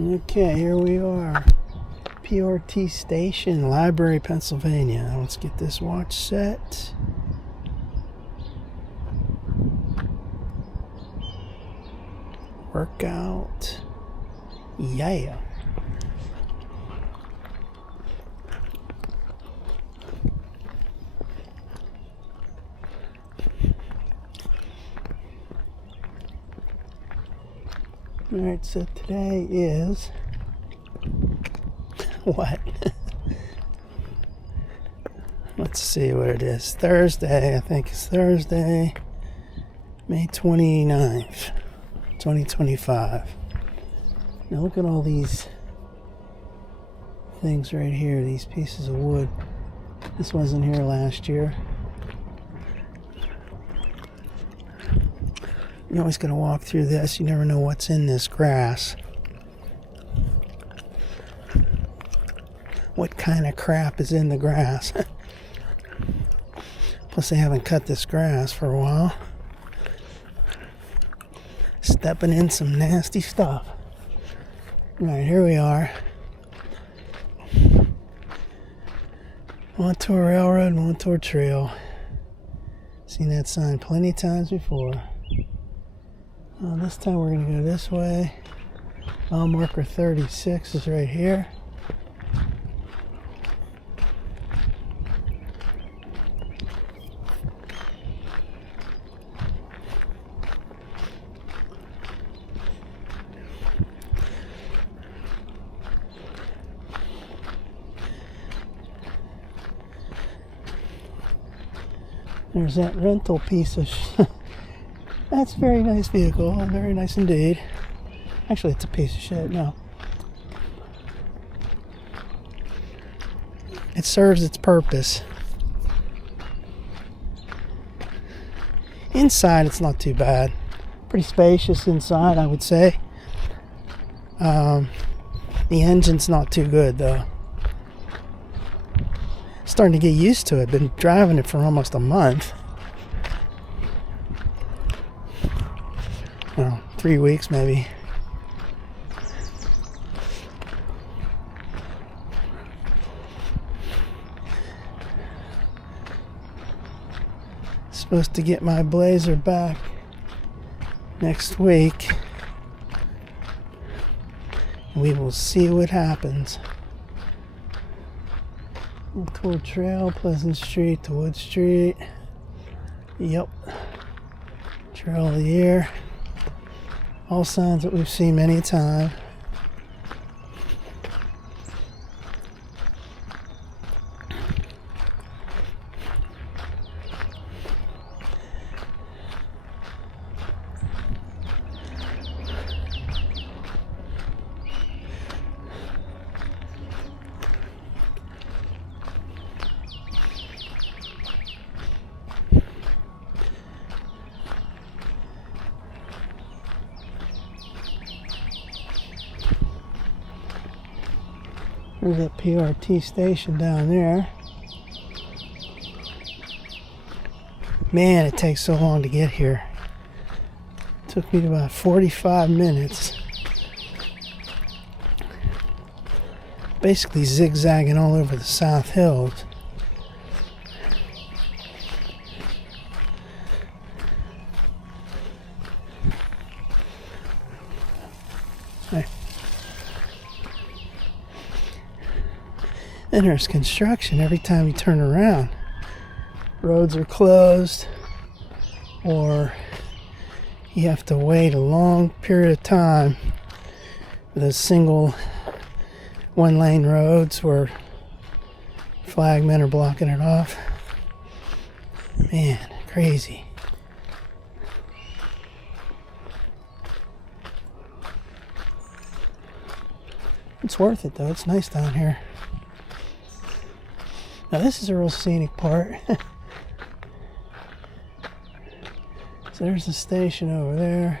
Okay, here we are. PRT Station, Library, Pennsylvania. Let's get this watch set. Workout. Yeah. Alright, so today is what? Let's see what it is. Thursday, I think it's Thursday, May 29th, 2025. Now look at all these things right here, these pieces of wood. This wasn't here last year. You're always going to walk through this. You never know what's in this grass. What kind of crap is in the grass? Plus they haven't cut this grass for a while. Stepping in some nasty stuff. Alright, here we are. Montour Railroad, Montour Trail. Seen that sign plenty of times before. This time we're going to go this way. Mile marker 36 is right here. There's that rental piece of That's a very nice vehicle, very nice indeed. Actually, it's a piece of shit, no. It serves its purpose. Inside, it's not too bad. Pretty spacious inside, I would say. The engine's not too good, though. Starting to get used to it. Been driving it for almost a month. Well, 3 weeks maybe. Supposed to get my Blazer back next week. We will see what happens. Montour Trail, Pleasant Street to Wood Street. Yep. Trail of the year. All signs that we've seen many a time. There's that PRT station down there. Man, it takes so long to get here. It took me about 45 minutes. Basically zigzagging all over the South Hills. And there's construction every time you turn around. Roads are closed, or you have to wait a long period of time for those single one-lane roads where flagmen are blocking it off. Man, crazy. It's worth it though, it's nice down here. Now this is a real scenic part. So there's the station over there.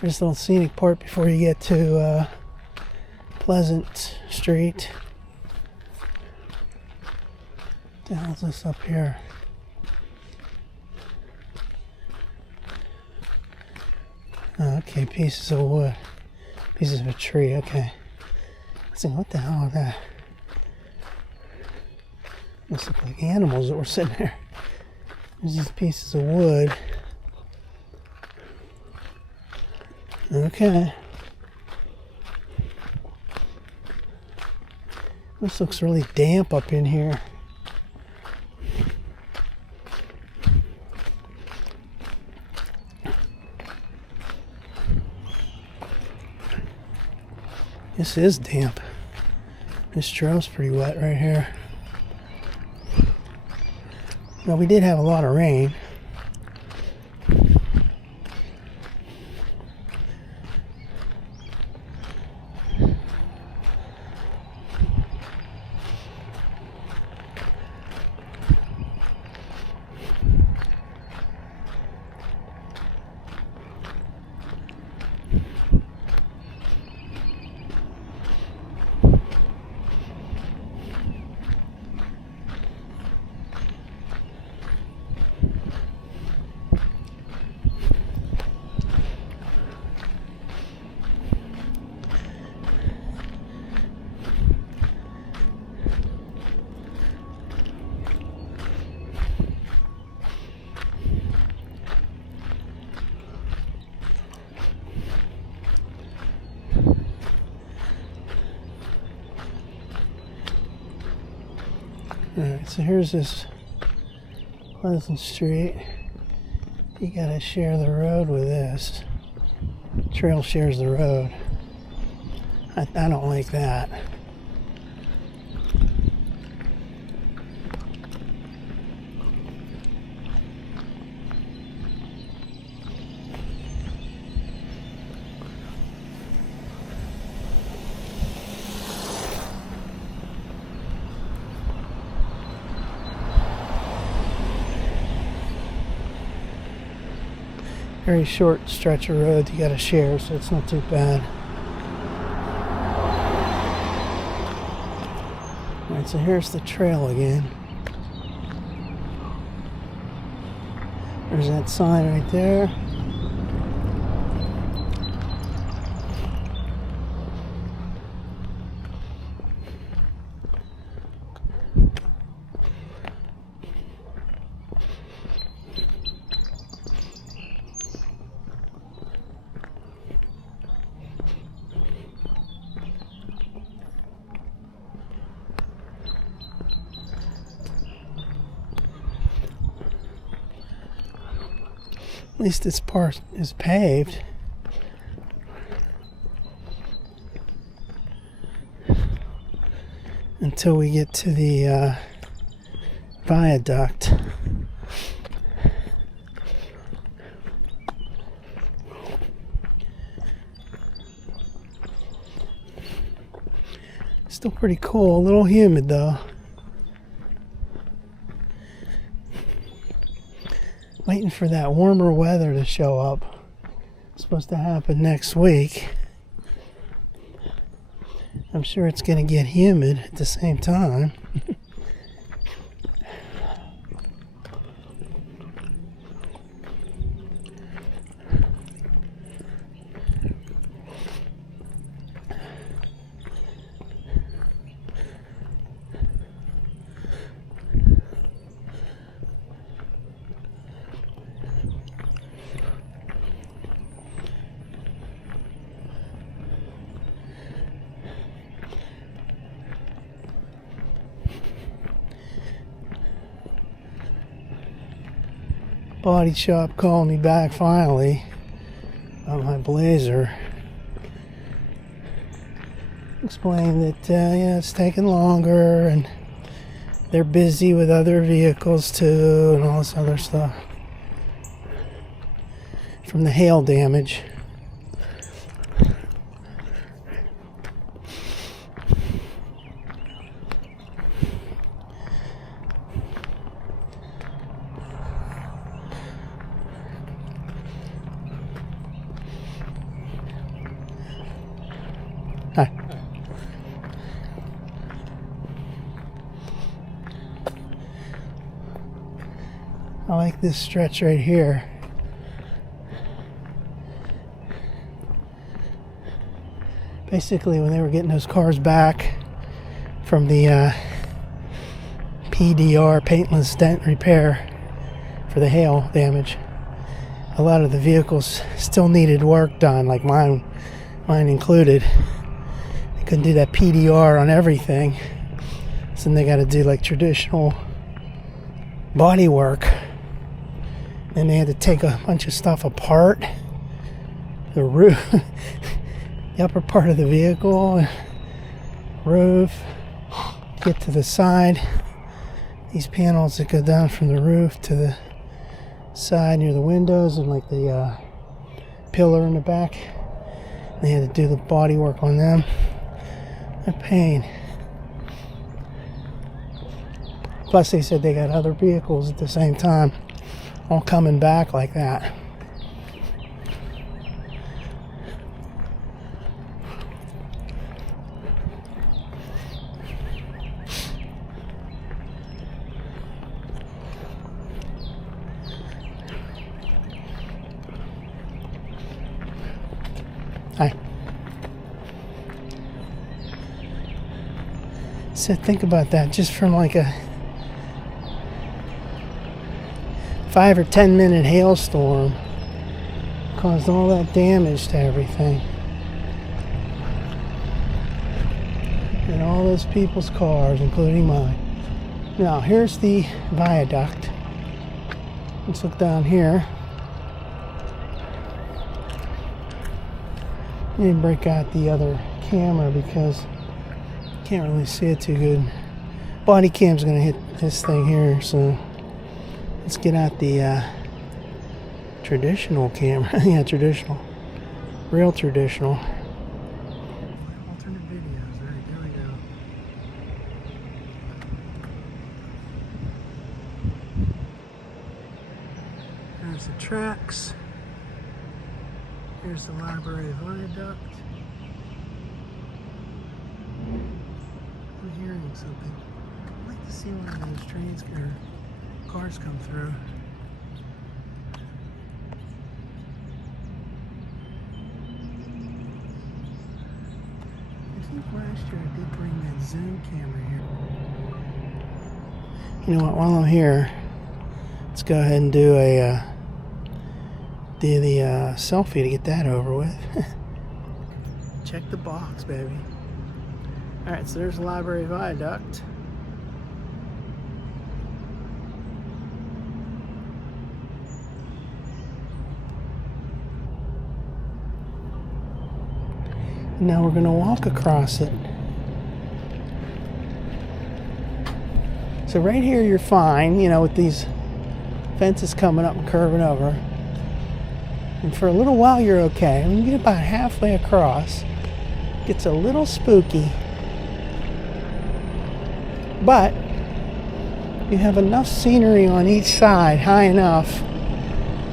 There's a little scenic part before you get to Pleasant Street. What the hell is this up here? Okay, pieces of wood. Pieces of a tree, okay. Let's see, what the hell are that? Must look like animals that were sitting there. There's these pieces of wood. Okay. This looks really damp up in here. This is damp. This trail's pretty wet right here. Well, we did have a lot of rain. Alright, so here's this Pleasant Street. You gotta share the road with this. Trail shares the road. I don't like that. Very short stretch of road you gotta share, so it's not too bad. Alright, so here's the trail again. There's that sign right there. At least this part is paved. Until we get to the viaduct. Still pretty cool, a little humid though. Waiting for that warmer weather to show up. It's supposed to happen next week. I'm sure it's going to get humid at the same time. Body shop called me back finally about my Blazer. Explained that yeah, it's taking longer and they're busy with other vehicles too and all this other stuff from the hail damage. Hi. I like this stretch right here. Basically, when they were getting those cars back from the PDR, paintless dent repair, for the hail damage, a lot of the vehicles still needed work done, like mine included. They couldn't do that PDR on everything, so then they got to do like traditional body work. Then they had to take a bunch of stuff apart, the roof, the upper part of the vehicle, roof, get to the side. These panels that go down from the roof to the side near the windows, and like the pillar in the back. They had to do the body work on them. A pain. Plus they said they got other vehicles at the same time all coming back like that. Hi. So think about that, just from like a 5 or 10 minute hailstorm caused all that damage to everything. And all those people's cars, including mine. Now, here's the viaduct. Let's look down here. I didn't break out the other camera because you can't really see it too good. Body cam's gonna hit this thing here, so let's get out the traditional camera. Yeah, traditional. Real traditional. Alternate videos. Alright, there we go. There's the tracks. Here's the library viaduct. I'm hearing something. I'd like to see one of those trains or cars come through. I think last year I did bring that zoom camera here. You know what, while I'm here, let's go ahead and do a the selfie to get that over with. Check the box, baby. Alright, so there's the library viaduct. Now we're going to walk across it. So right here you're fine, you know, with these fences coming up and curving over. And for a little while you're okay. When you get about halfway across, it gets a little spooky. But you have enough scenery on each side, high enough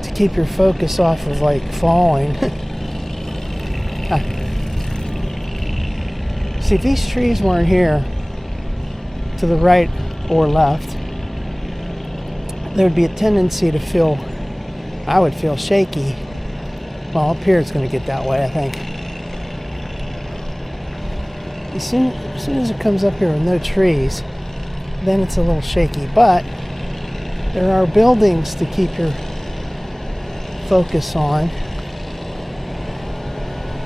to keep your focus off of like falling. See, if these trees weren't here to the right or left, there'd be a tendency to feel, I would feel shaky. Well, up here it's going to get that way, I think. As soon as it comes up here with no trees, then it's a little shaky. But there are buildings to keep your focus on.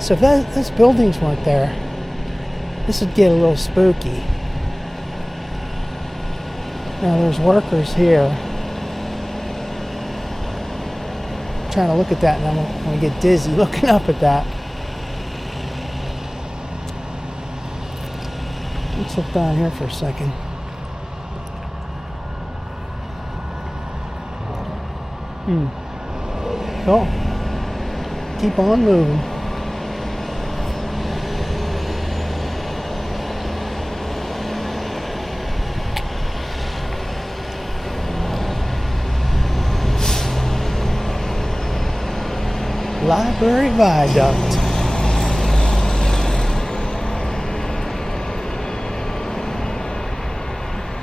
So if those buildings weren't there, this would get a little spooky. Now there's workers here. I'm trying to look at that and I'm going to get dizzy looking up at that. Let's look down here for a second. Cool. Keep on moving. Library Viaduct.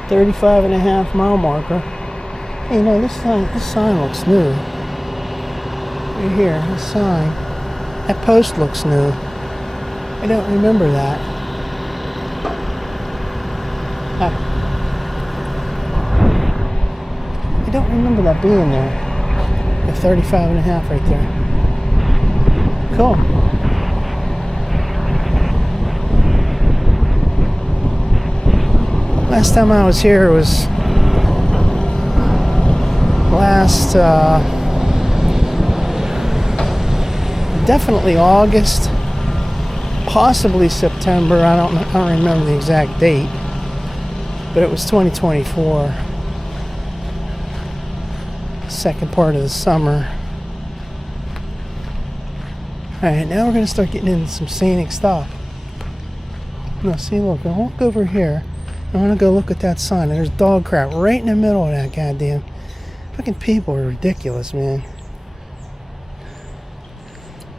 .35.5 mile marker. Hey, you know, this sign looks new. Right here, this sign. That post looks new. I don't remember that. I don't remember that being there. The 35 and a half right there. Cool. Last time I was here was last, definitely August, possibly September. I don't remember the exact date, but it was 2024, second part of the summer. All right, now we're gonna start getting into some scenic stuff. Now, see, look, I walk over here. I want to go look at that sign. There's dog crap right in the middle of that goddamn. Fucking people are ridiculous, man.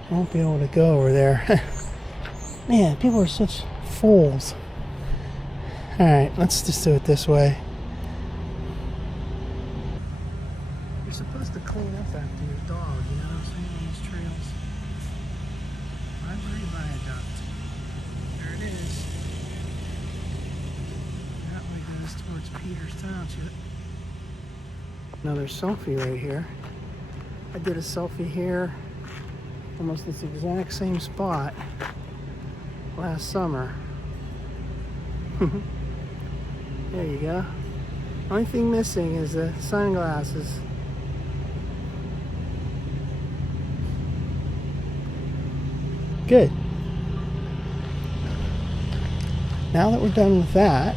I won't be able to go over there. Man, people are such fools. Alright, let's just do it this way. You're supposed to clean up after your dog, you know what I'm saying, on these trails. Library Viaduct. There it is. That way goes towards Peters Township. Another selfie right here. I did a selfie here, almost this exact same spot last summer. There you go. Only thing missing is the sunglasses. Good. Now that we're done with that,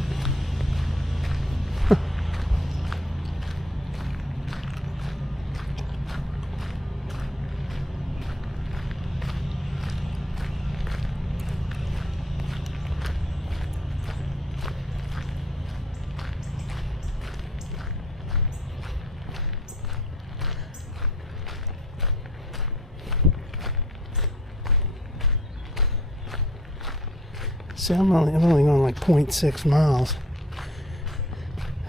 see, I'm only going like 0.6 miles.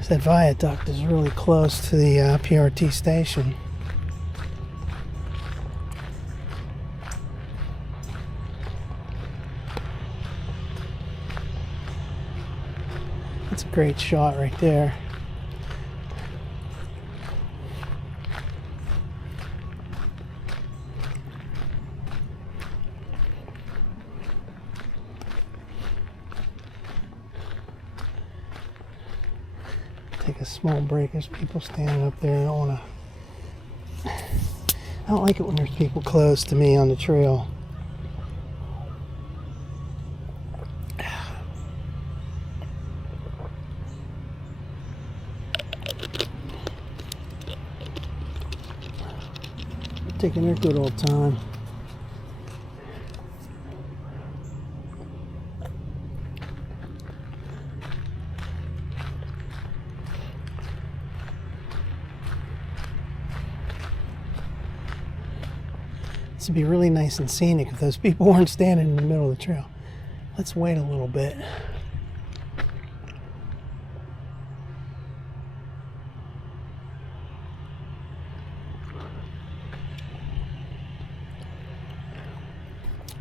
That viaduct is really close to the PRT station. That's a great shot right there. Take a small break. There's people standing up there. I don't like it when there's people close to me on the trail. Taking their good old time. This would be really nice and scenic if those people weren't standing in the middle of the trail. Let's wait a little bit.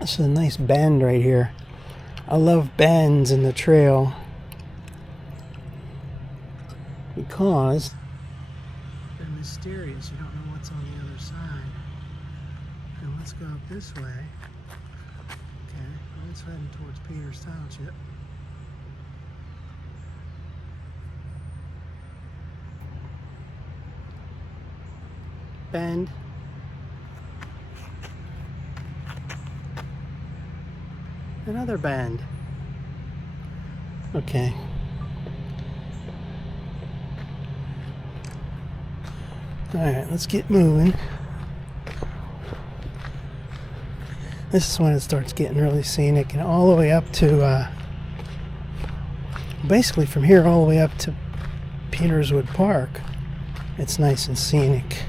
This is a nice bend right here. I love bends in the trail because they're mysterious. You don't know what's on the other side. Now let's go up this way. Okay, let's heading towards Peters Township. Bend. Another bend. Okay. Alright, let's get moving. This is when it starts getting really scenic, and all the way up to, basically from here all the way up to Peterswood Park, it's nice and scenic.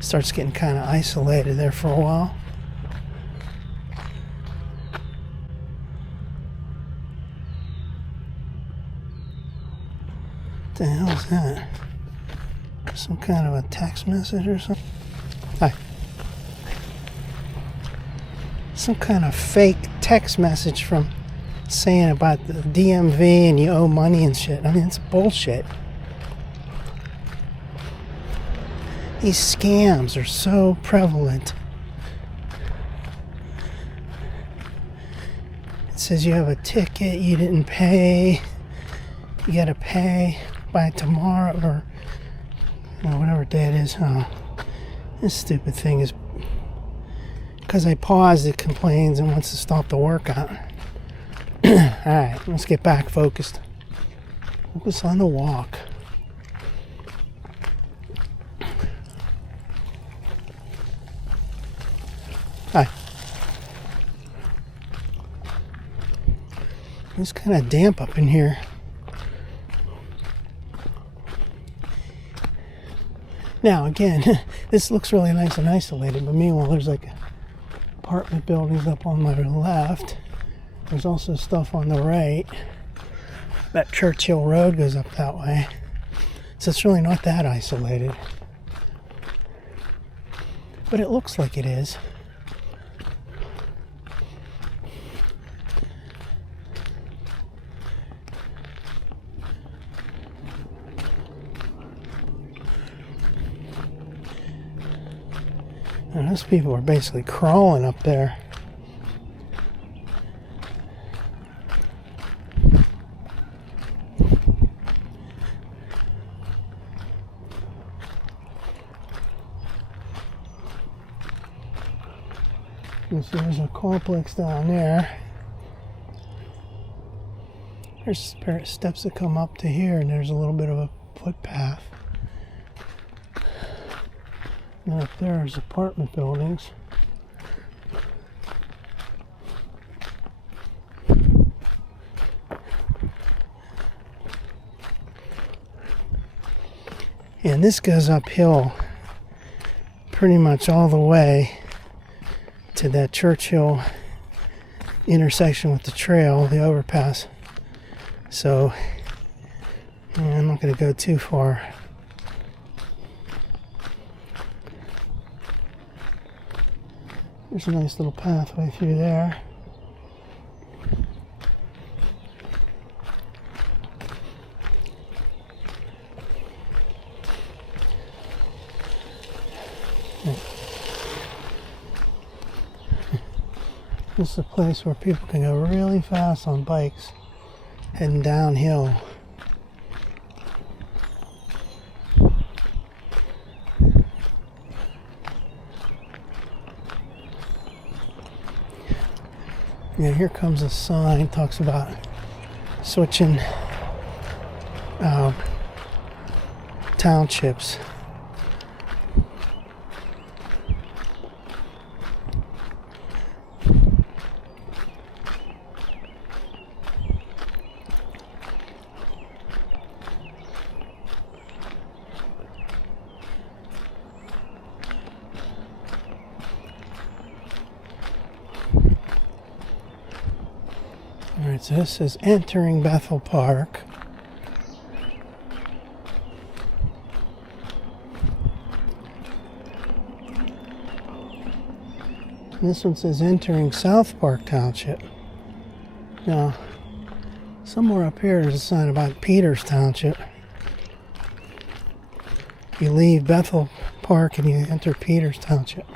Starts getting kind of isolated there for a while. What the hell is that? Some kind of a text message or something? Hi. some kind of fake text message from saying about the DMV and you owe money and shit. I mean, it's bullshit. These scams are so prevalent. It says you have a ticket, you didn't pay, you gotta pay by tomorrow, or whatever day it is. Oh, this stupid thing is, because I paused, it complains and wants to stop the workout. Alright, let's get back focused. Focus on the walk. Hi. It's kind of damp up in here. Now again, this looks really nice and isolated, but meanwhile there's like apartment buildings up on my left. There's also stuff on the right. That Churchill Road goes up that way. So it's really not that isolated. But it looks like it is. And those people are basically crawling up there. So there's a complex down there. There's steps that come up to here, and there's a little bit of a footpath. And up there's apartment buildings. And this goes uphill pretty much all the way to that Churchill intersection with the trail, the overpass. So I'm not going to go too far. There's a nice little pathway through there. This is a place where people can go really fast on bikes heading downhill. Yeah, here comes a sign, talks about switching townships. Alright, so this is entering Bethel Park. And this one says entering South Park Township. Now, somewhere up here there's a sign about Peters Township. You leave Bethel Park and you enter Peters Township.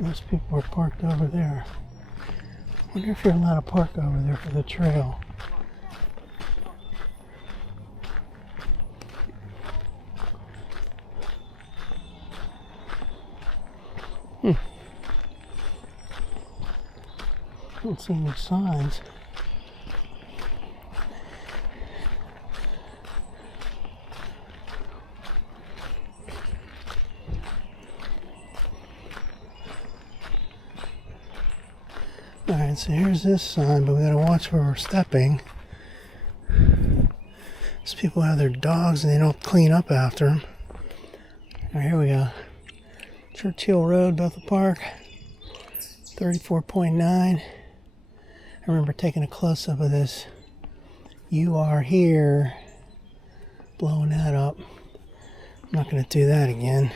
Most people are parked over there. I wonder if you're allowed to park over there for the trail. I don't see any signs. Alright, so here's this sign, but we gotta watch where we're stepping. These people have their dogs and they don't clean up after them. All right, here we go. Churchill Road, Bethel Park, 34.9. I remember taking a close-up of this. You are here. Blowing that up. I'm not going to do that again.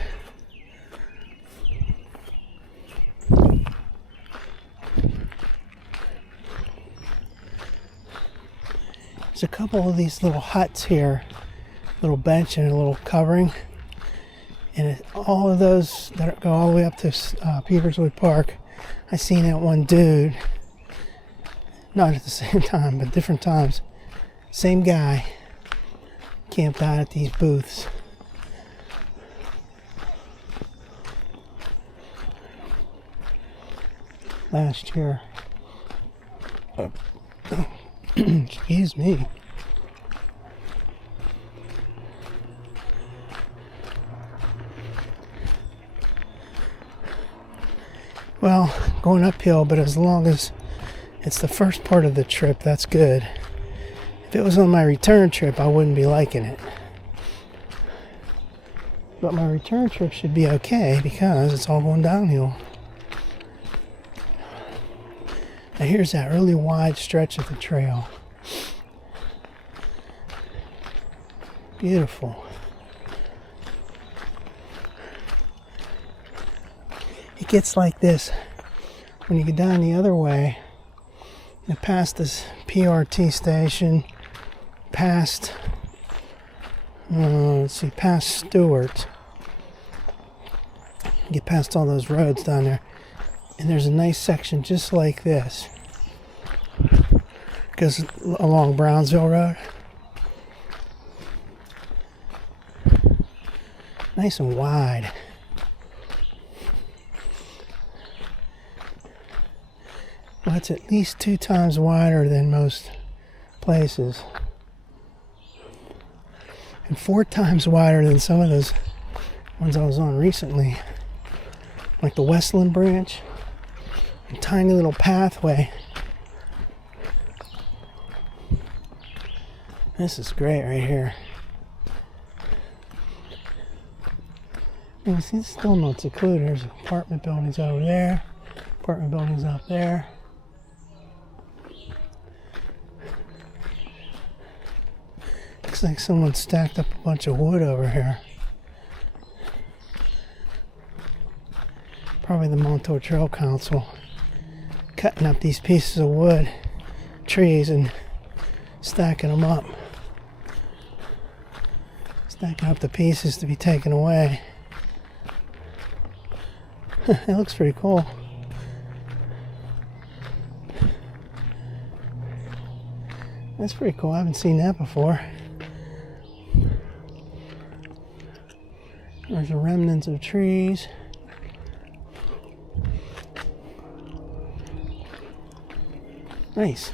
There's a couple of these little huts here. Little bench and a little covering. And all of those that go all the way up to Peterswood Park, I seen that one dude, not at the same time, but different times. Same guy camped out at these booths. Last year. Excuse me. Well, going uphill, but as long as it's the first part of the trip, that's good. If it was on my return trip, I wouldn't be liking it. But my return trip should be okay because it's all going downhill. Now here's that really wide stretch of the trail. Beautiful. It gets like this when you get down the other way, and past this PRT station, past past Stewart. Get past all those roads down there, and there's a nice section just like this. Goes along Brownsville Road. Nice and wide. Well, it's at least 2 times wider than most places. And 4 times wider than some of those ones I was on recently. Like the Westland branch. A tiny little pathway. This is great right here. You see, it's still not secluded. There's apartment buildings over there. Apartment buildings out there. Looks like someone stacked up a bunch of wood over here. Probably the Montour Trail Council cutting up these pieces of wood, trees, and stacking them up. Stacking up the pieces to be taken away. It looks pretty cool. That's pretty cool. I haven't seen that before. There's the remnants of trees. Nice.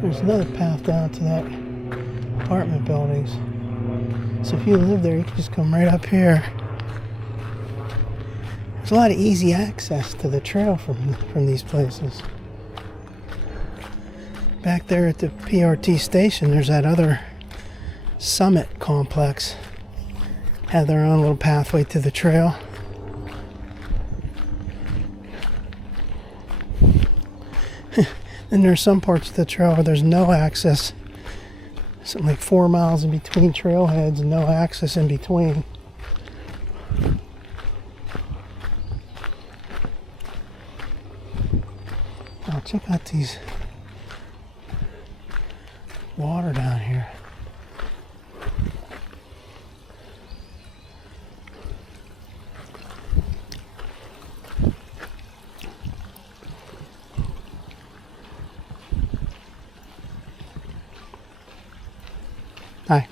There's another path down to that apartment buildings. So if you live there, you can just come right up here. There's a lot of easy access to the trail from these places. Back there at the PRT station, there's that other Summit complex. Have their own little pathway to the trail. Then there's some parts of the trail where there's no access. Something like 4 miles in between trailheads and no access in between. Oh, check out these water down here. Hi.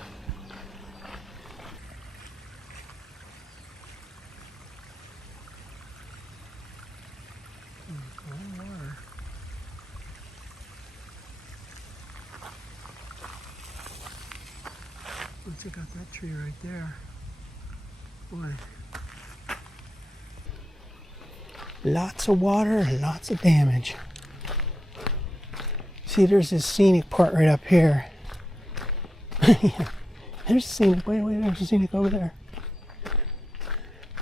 Oh, check out that tree right there. Boy. Lots of water and lots of damage. See, there's this scenic part right up here. Yeah. There's a scenic. Wait, there's a scenic over there.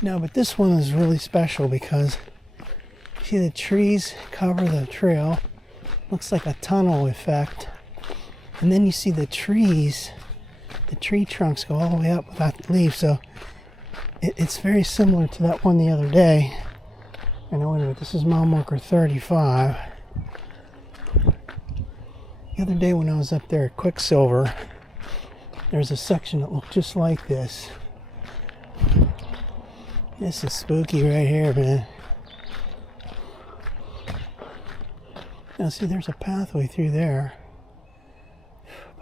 No, but this one is really special because see the trees cover the trail. Looks like a tunnel effect. And then you see the trees, the tree trunks go all the way up without the leaves. So it's very similar to that one the other day. I know, wait a minute, this is mile marker 35. The other day when I was up there at Quicksilver, there's a section that looked just like this. This is spooky right here, man. Now see, there's a pathway through there.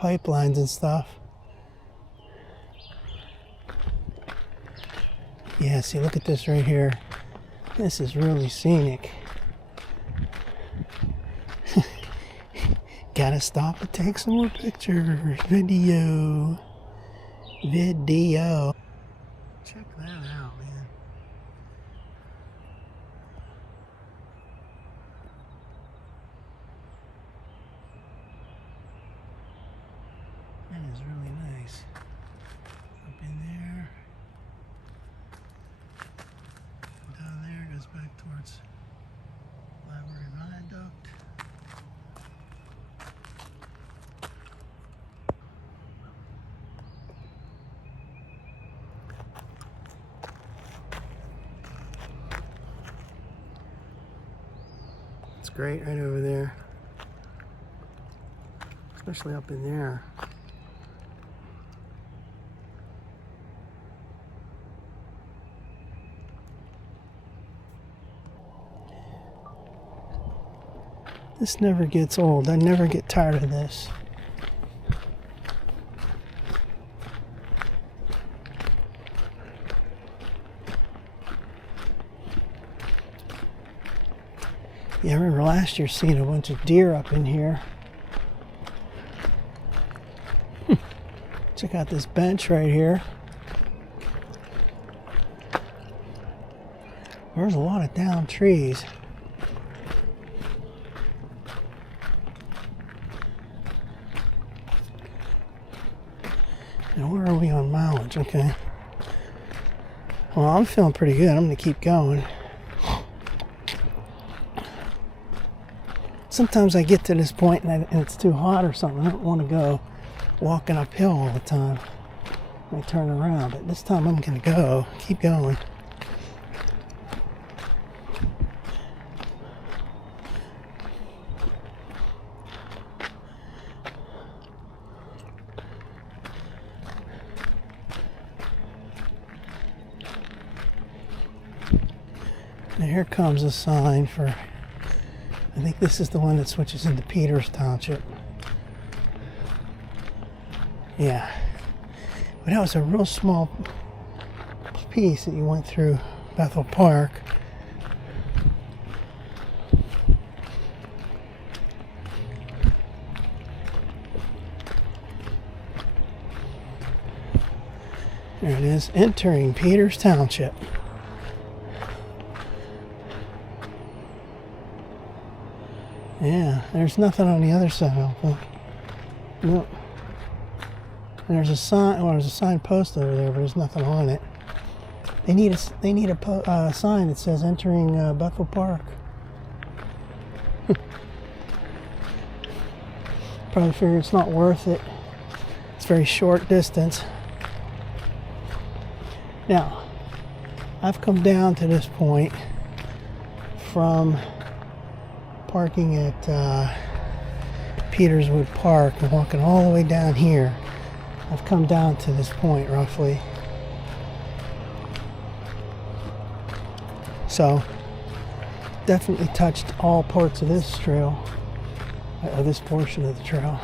Pipelines and stuff. Yeah, see, look at this right here. This is really scenic. Gotta stop and take some more pictures. Video. Check that out, man. That is really nice. Up in there. Down there goes back towards Library Viaduct. It's great right over there, especially up in there. This never gets old. I never get tired of this. Yeah, I remember last year seeing a bunch of deer up in here. Check out this bench right here. There's a lot of downed trees. Now where are we on mileage? Okay. Well, I'm feeling pretty good. I'm going to keep going. Sometimes I get to this point and it's too hot or something. I don't want to go walking uphill all the time. I turn around, but this time I'm going to go. Keep going. Now here comes a sign for, I think this is the one that switches into Peters Township. Yeah. But that was a real small piece that you went through Bethel Park. There it is, entering Peters Township. Yeah, there's nothing on the other side, I don't think. Nope. And there's a sign. Well, there's a sign post over there, but there's nothing on it. They need a sign that says entering Bethel Park. Probably figure it's not worth it. It's a very short distance. Now, I've come down to this point from parking at Peterswood Park and walking all the way down here. I've come down to this point roughly. So definitely touched all parts of this trail, this portion of the trail.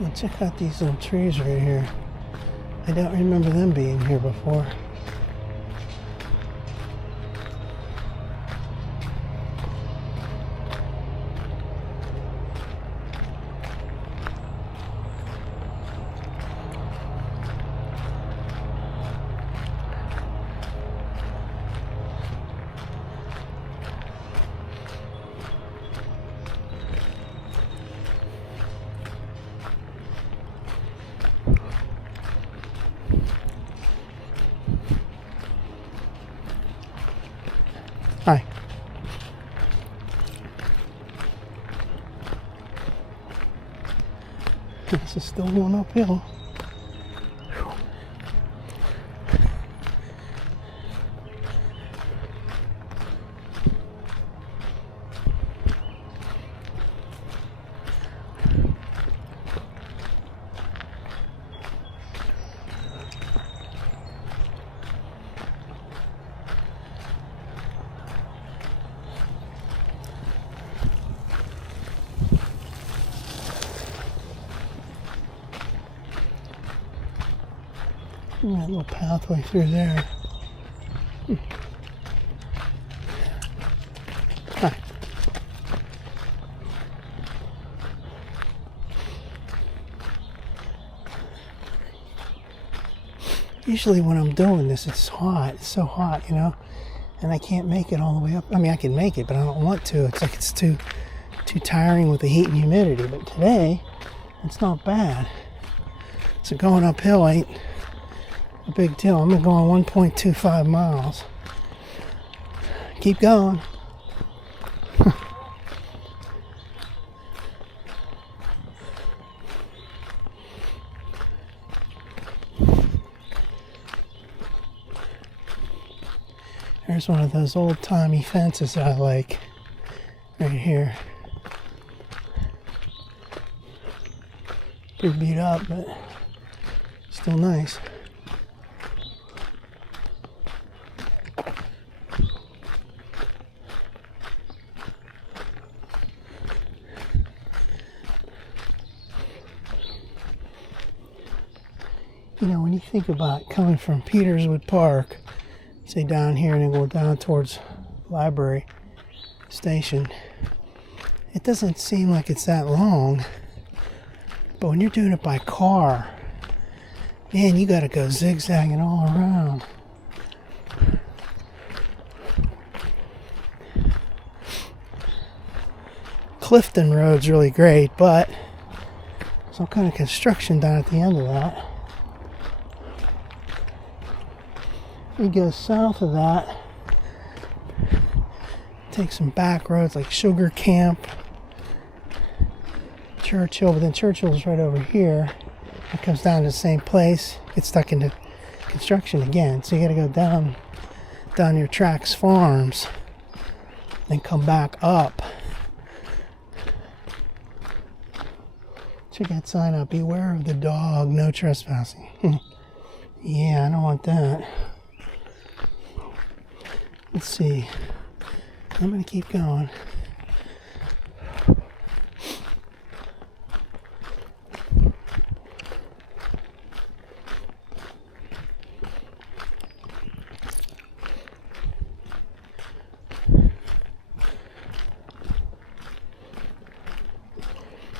And check out these little trees right here. I don't remember them being here before. Hi. This is still going uphill. That little pathway through there. Hi. Usually when I'm doing this, it's hot. It's so hot, you know, and I can't make it all the way up. I mean, I can make it, but I don't want to. It's like it's too tiring with the heat and humidity. But today, it's not bad. So going uphill ain't a big deal. I'm going 1.25 miles. Keep going. There's one of those old-timey fences I like right here. Pretty beat up, but still nice. You know, when you think about coming from Peterswood Park, say down here and then go down towards Library Station, it doesn't seem like it's that long. But when you're doing it by car, man, you gotta go zigzagging all around. Clifton Road's really great, but some kind of construction down at the end of that. We go south of that, take some back roads like Sugar Camp, Churchill, but then Churchill's right over here. It comes down to the same place, gets stuck into construction again. So you gotta go down your Tracks Farms, then come back up. Check that sign out, beware of the dog, no trespassing. Yeah, I don't want that. Let's see. I'm going to keep going.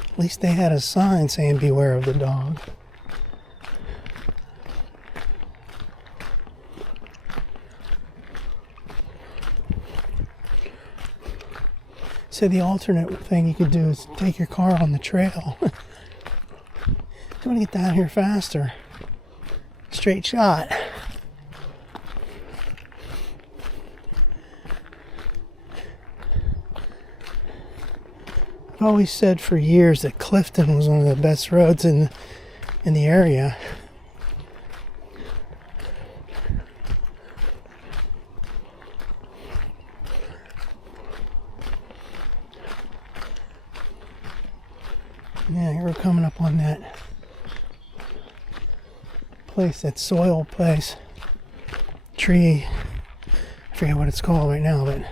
At least they had a sign saying beware of the dog. So the alternate thing you could do is take your car on the trail. If you want to get down here faster, straight shot. I've always said for years that Clifton was one of the best roads in the area. Yeah, here we're coming up on that place, that soil place, tree. I forget what it's called right now, but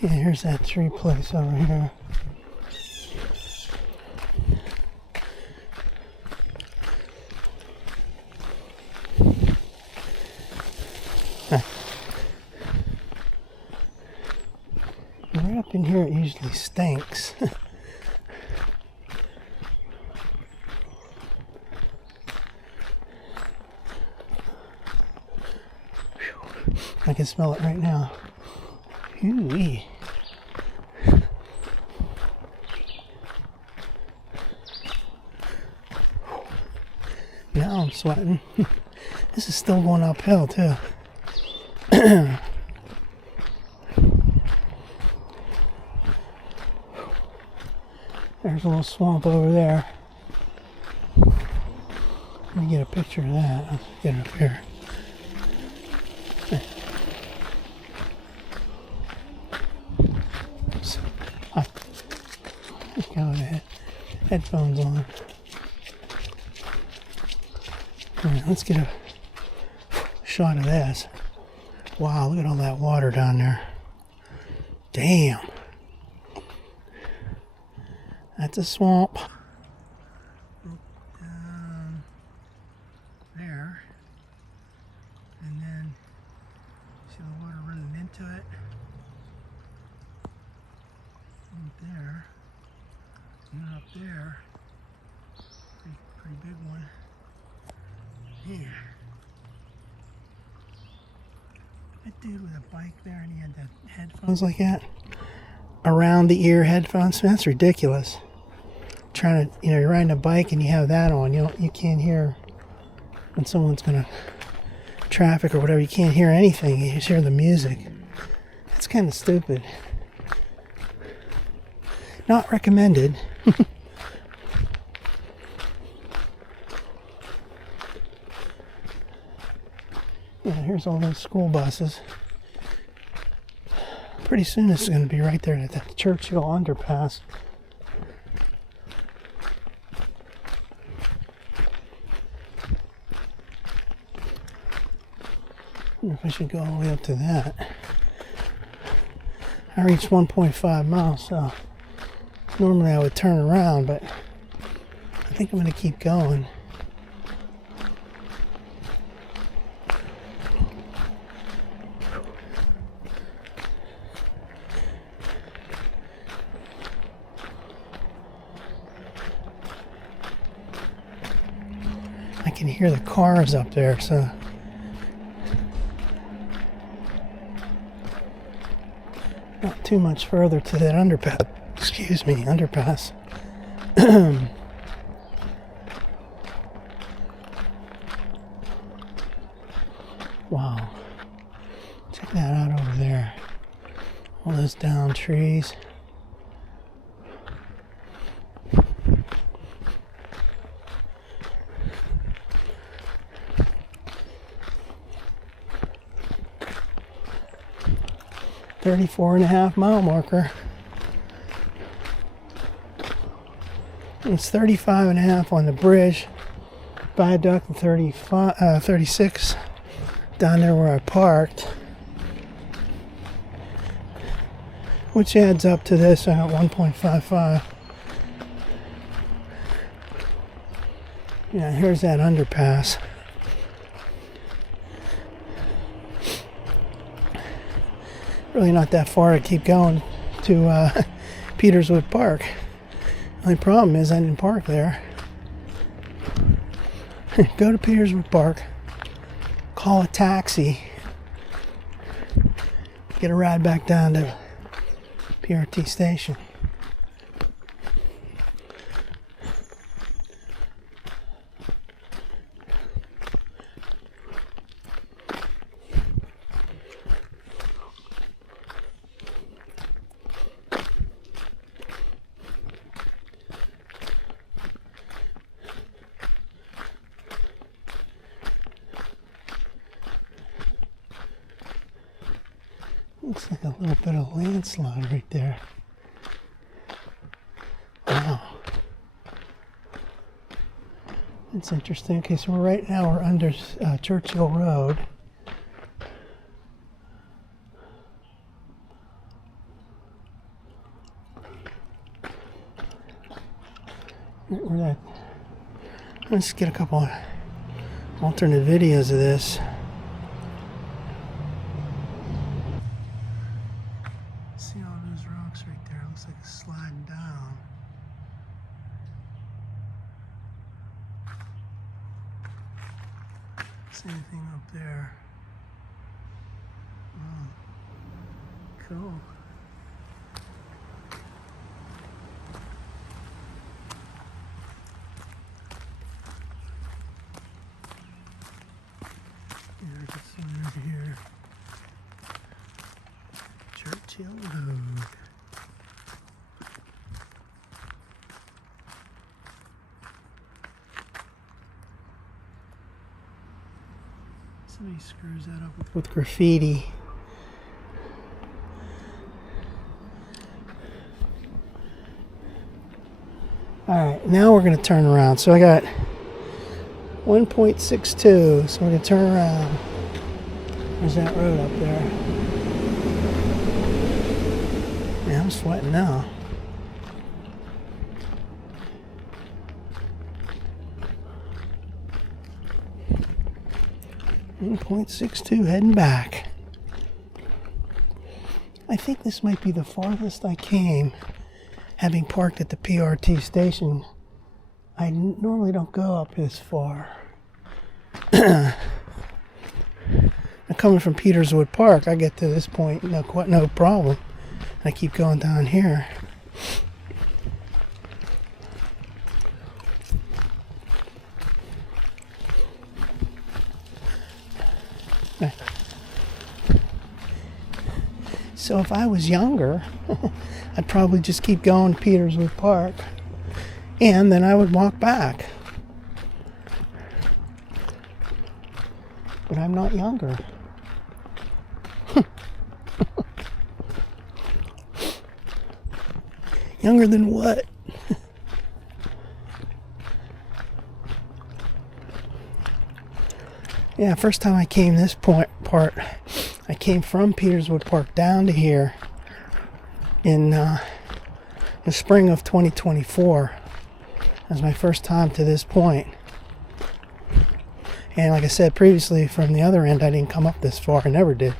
Yeah, here's that tree place over here. Right up in here it usually stinks. I can smell it right now. Ooh-wee. Now I'm sweating. This is still going uphill too. There's a little swamp over there. Let me get a picture of that. I'll get it up here. Oops. Got the headphones on. Alright, let's get a shot of this. Wow, look at all that water down there. Damn. That's a swamp. Down there. And then see the water running into it. Right there. And then up there. Pretty big one. Yeah. That dude with a bike there and he had the headphones like that. Around the ear headphones. That's ridiculous. Trying to, you're riding a bike and you have that on. You can't hear when someone's gonna traffic or whatever. You can't hear anything. You just hear the music. That's kind of stupid. Not recommended. Yeah, here's all those school buses. Pretty soon this is going to be right there at the Churchill underpass. I wonder if I should go all the way up to that. I reached 1.5 miles, so normally I would turn around, but I think I'm going to keep going. I can hear the cars up there, so not too much further to that underpass. Excuse me, underpass. Wow. Check that out over there. All those down trees. .34.5 mile marker. It's 35.5 on the bridge. Viaduct and 36 down there where I parked. Which adds up to this. I got 1.55. Yeah, here's that underpass. Really not that far to keep going to Peterswood Park. The only problem is I didn't park there. Go to Peterswood Park, call a taxi, get a ride back down to PRT station. Looks like a little bit of landslide right there. Wow. That's interesting. Okay, so right now we're under Churchill Road. Where that? Let's get a couple of alternate videos of this. See all those rocks right there? Looks like it's sliding down. Same thing up there. Oh, cool. Yeah, I can see right here. Churchill Road. Somebody screws that up with graffiti. Alright, now we're going to turn around. So I got 1.62, so we're going to turn around. There's that road up there. Yeah, I'm sweating now. .62 heading back. I think this might be the farthest I came, having parked at the PRT station. I normally don't go up this far. I'm coming from Peterswood Park. I get to this point, no problem. I keep going down here. So if I was younger, I'd probably just keep going to Peterswood Park, and then I would walk back. But I'm not younger. Younger than what? Yeah, first time I came this part, I came from Peterswood Park down to here in the spring of 2024. That was my first time to this point. And like I said previously, from the other end, I didn't come up this far. I never did.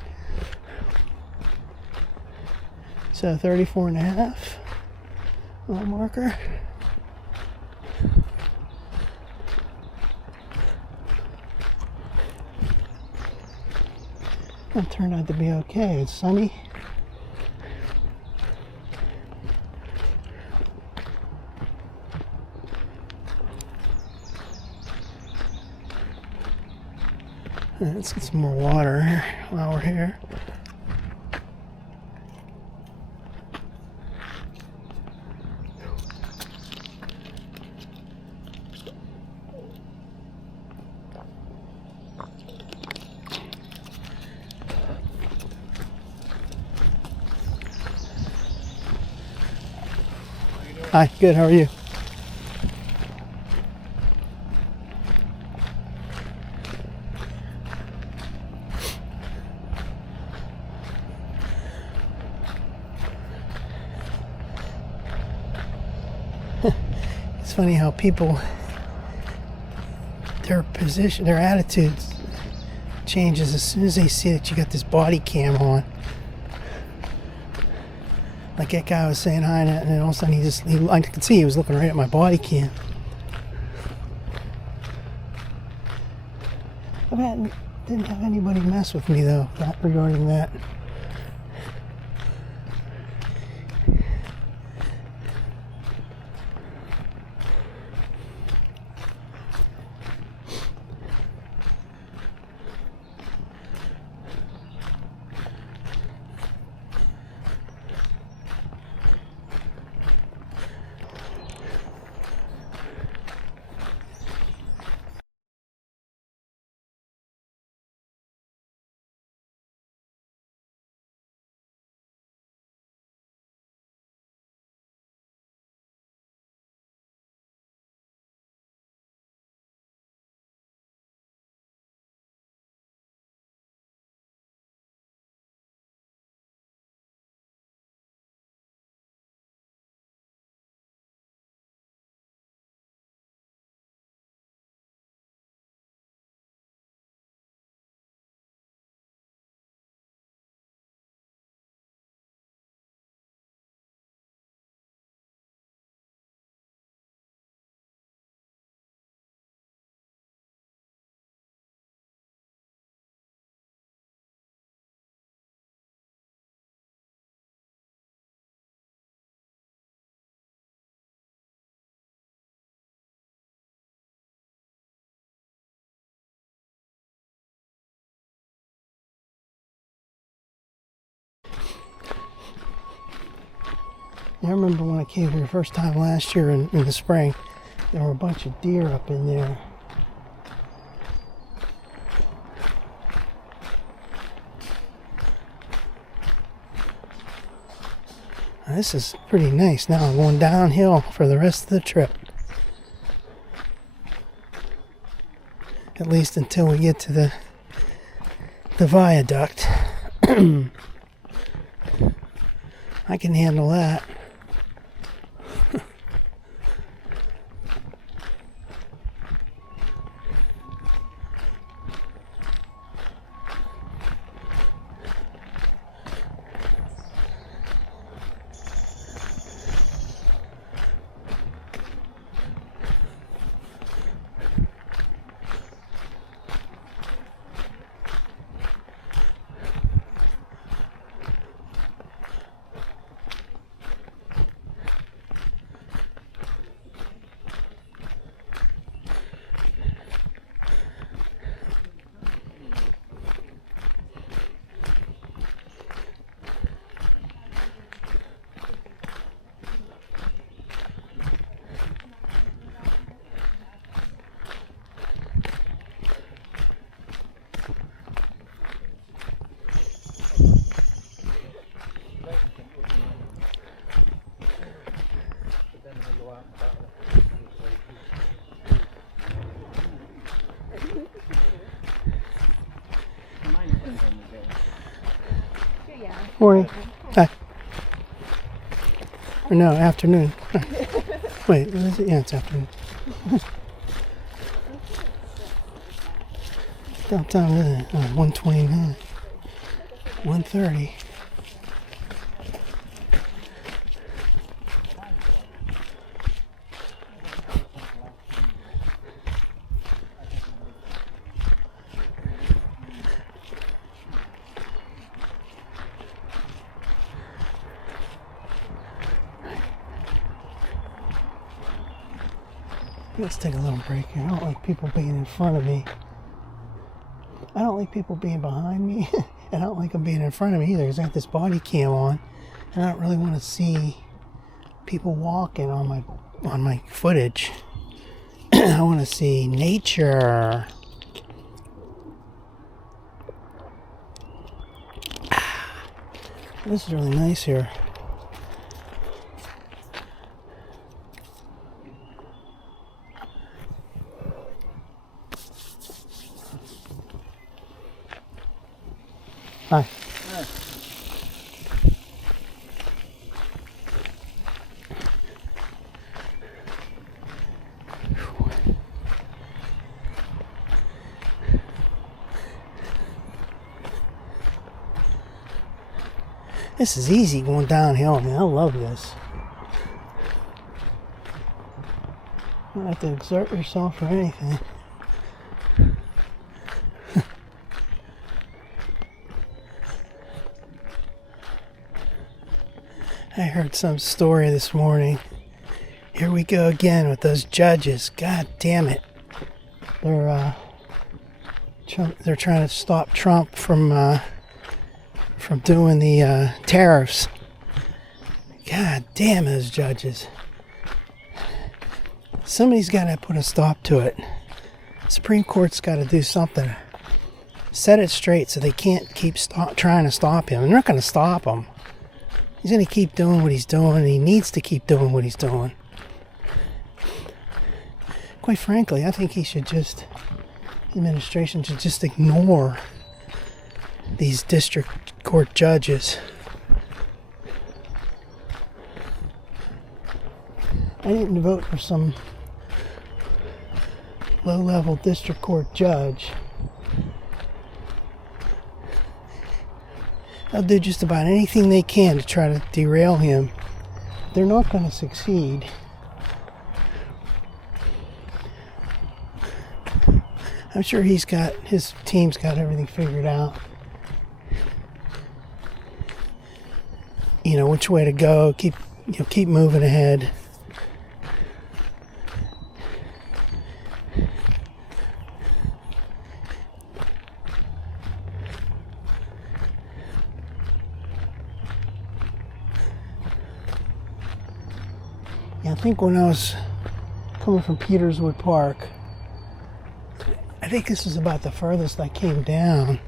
So 34 and a half. Little marker. It turned out to be okay. It's sunny. Let's get some more water here while we're here. Hi, good, how are you? It's funny how people, their position, their attitudes changes as soon as they see that you got this body cam on. Like that guy was saying hi, and then all of a sudden I could see he was looking right at my body cam. I didn't have anybody mess with me though, regarding that. I remember when I came here the first time last year in the spring, there were a bunch of deer up in there. Now, this is pretty nice. Now I'm going downhill for the rest of the trip. At least until we get to the viaduct. I can handle that. Morning. Hi. Or no, afternoon. Wait, what is it? Yeah, it's afternoon. Downtown, isn't it? 129. 1:30. Let's take a little break here. I don't like people being in front of me. I don't like people being behind me. And I don't like them being in front of me either, because I got this body cam on. And I don't really want to see people walking on my footage. I want to see nature. This is really nice here. Hi. Hi. This is easy going downhill, man. I love this. You don't have to exert yourself or anything. I heard some story this morning. Here we go again with those judges. God damn it. They're trying to stop Trump from doing the tariffs. God damn those judges. Somebody's got to put a stop to it. Supreme Court's got to do something. Set it straight so they can't keep trying to stop him. They're not going to stop him. He's going to keep doing what he's doing, and he needs to keep doing what he's doing. Quite frankly, I think the administration should just ignore these district court judges. I didn't vote for some low-level district court judge. They'll do just about anything they can to try to derail him. They're not going to succeed. I'm sure his team's got everything figured out. You know which way to go. Keep moving ahead. I think when I was coming from Peterswood Park, I think this is about the furthest I came down.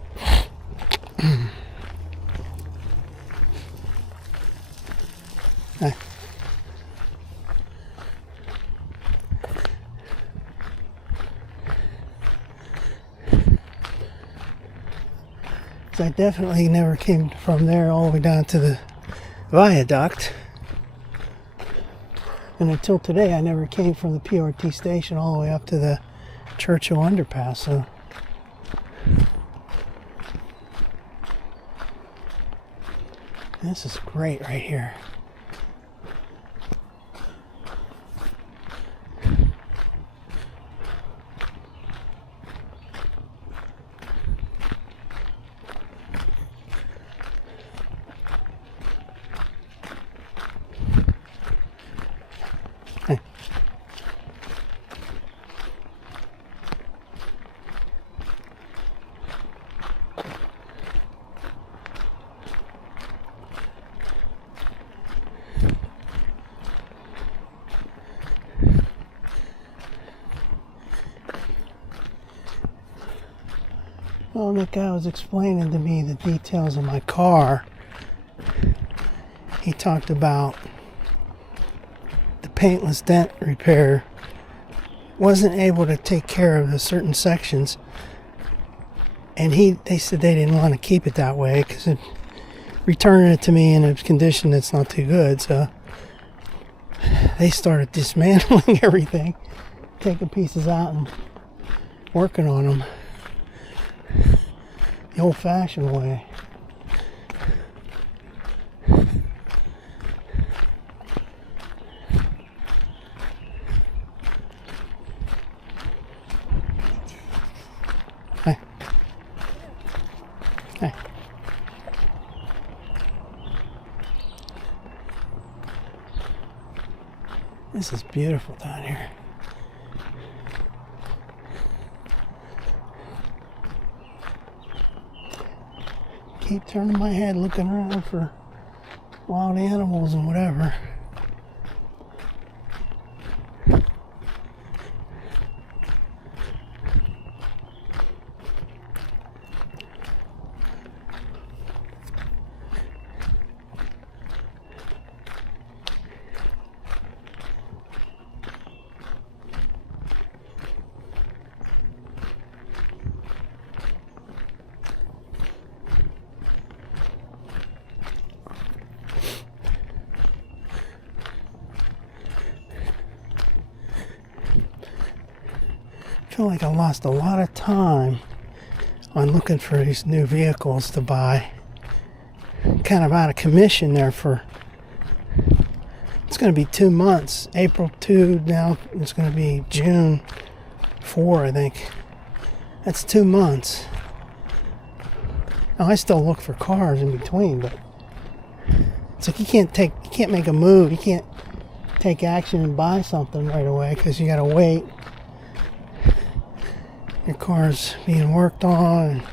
I definitely never came from there all the way down to the Viaduct. And until today, I never came from the PRT station all the way up to the Churchill underpass. So this is great right here. Well, that guy was explaining to me the details of my car. He talked about the paintless dent repair. Wasn't able to take care of the certain sections, and they said they didn't want to keep it that way because returning it to me in a condition that's not too good. So they started dismantling everything, taking pieces out and working on them the old-fashioned way. Hi. Hi. This is beautiful down here. Keep turning my head, looking around for wild animals and whatever. I feel like I lost a lot of time on looking for these new vehicles to buy. Kind of out of commission there for, it's going to be 2 months. April 2, now it's going to be June 4, I think. That's 2 months. Now I still look for cars in between, but it's like you can't make a move. You can't take action and buy something right away because you got to wait. Your car's being worked on, and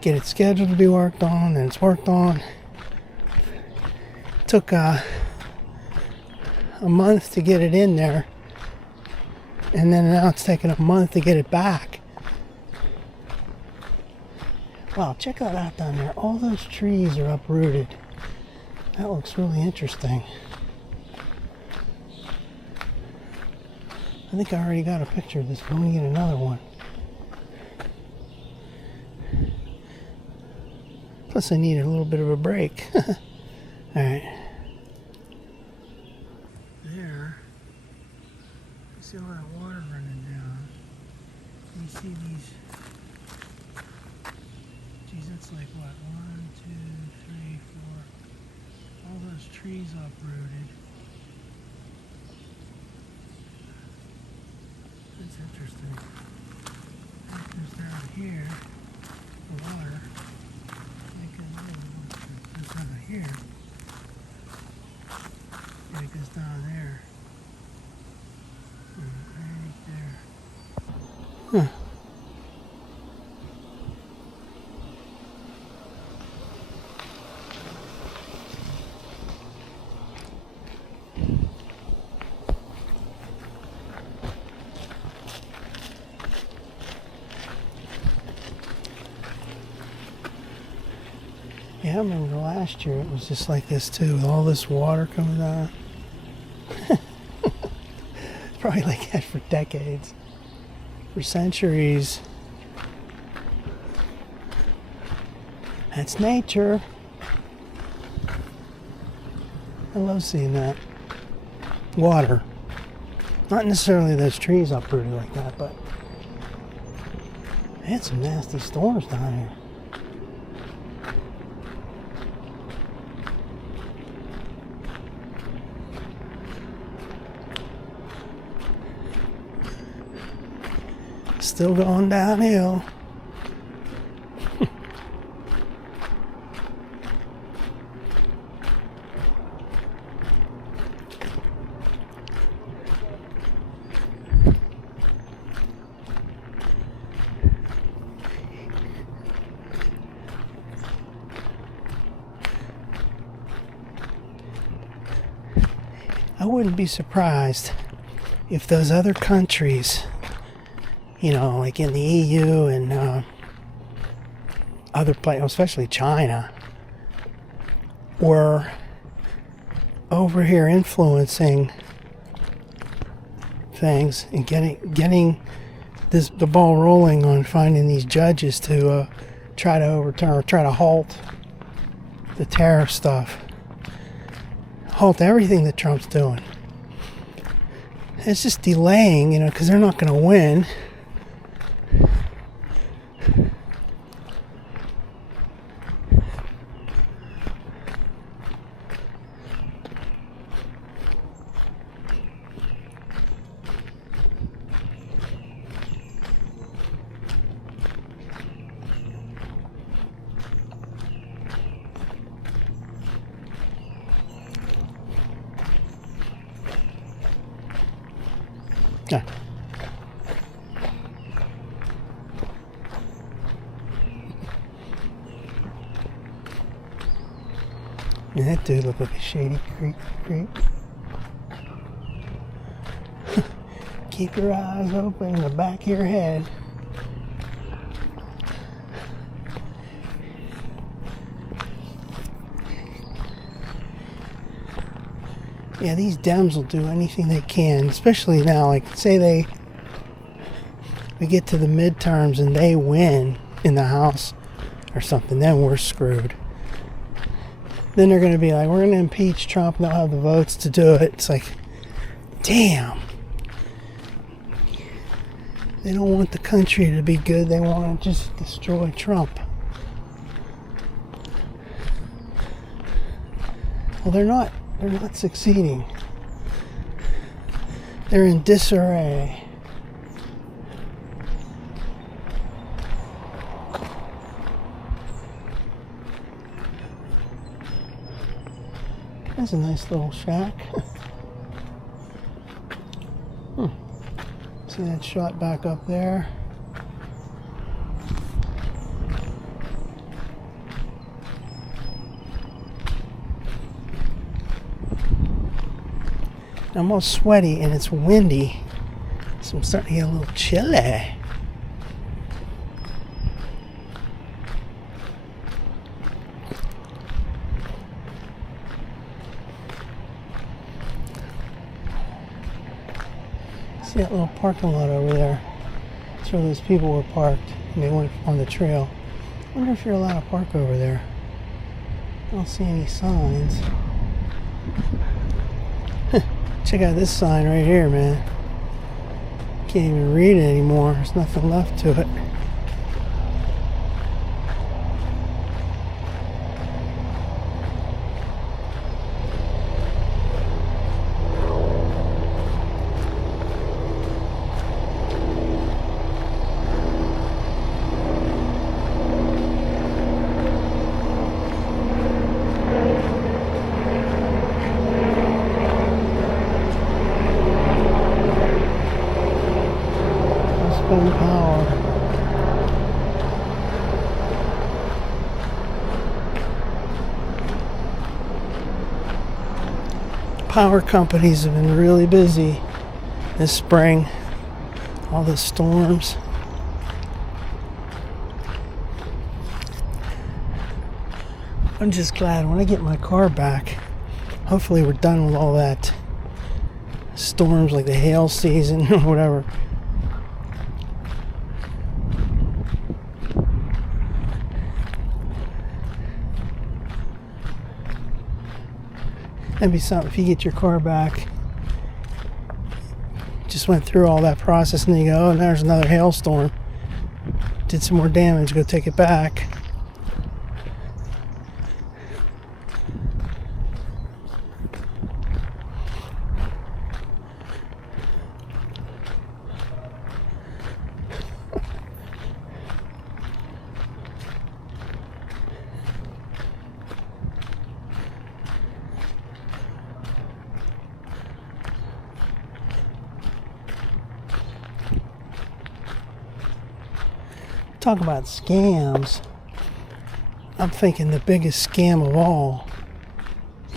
get it scheduled to be worked on, and it's worked on. It took a month to get it in there, and then now it's taking a month to get it back. Wow, check that out down there. All those trees are uprooted. That looks really interesting. I think I already got a picture of this, but I'm going to get another one. Plus I needed a little bit of a break. Alright. There. You see all that water running down. You see these. Geez, that's like what? 1, 2, 3, 4. All those trees uprooted. That's interesting. That goes down here. The water. It goes down here. And it goes down there. Right there. Huh. Yeah, I remember last year it was just like this too, with all this water coming down. It's probably like that for decades, for centuries. That's nature. I love seeing that. Water. Not necessarily those trees uprooted like that, but they had some nasty storms down here. Still going downhill. I wouldn't be surprised if those other countries, you know, like in the EU and other places, especially China, were over here influencing things and getting the ball rolling on finding these judges to try to overturn or try to halt the tariff stuff, halt everything that Trump's doing. It's just delaying, you know, because they're not going to win. Yeah. And that dude looked like a shady creep. Keep your eyes open in the back of your head. Yeah, these Dems will do anything they can, especially now. Like, say we get to the midterms and they win in the House or something, then we're screwed. Then they're going to be like, we're going to impeach Trump and they'll have the votes to do it. It's like, damn. They don't want the country to be good. They want to just destroy Trump. Well, they're not succeeding. They're in disarray. That's a nice little shack. See that shot back up there? I'm all sweaty and it's windy, so I'm starting to get a little chilly. See that little parking lot over there? That's where those people were parked and they went on the trail. I wonder if you're allowed to park over there. I don't see any signs. Check out this sign right here, man. Can't even read it anymore. There's nothing left to it. Power. Power companies have been really busy this spring. All the storms. I'm just glad when I get my car back, hopefully we're done with all that storms like the hail season or whatever. That'd be something if you get your car back. Just went through all that process and then you go, oh, there's another hailstorm. Did some more damage, go take it back. Talk about scams. I'm thinking the biggest scam of all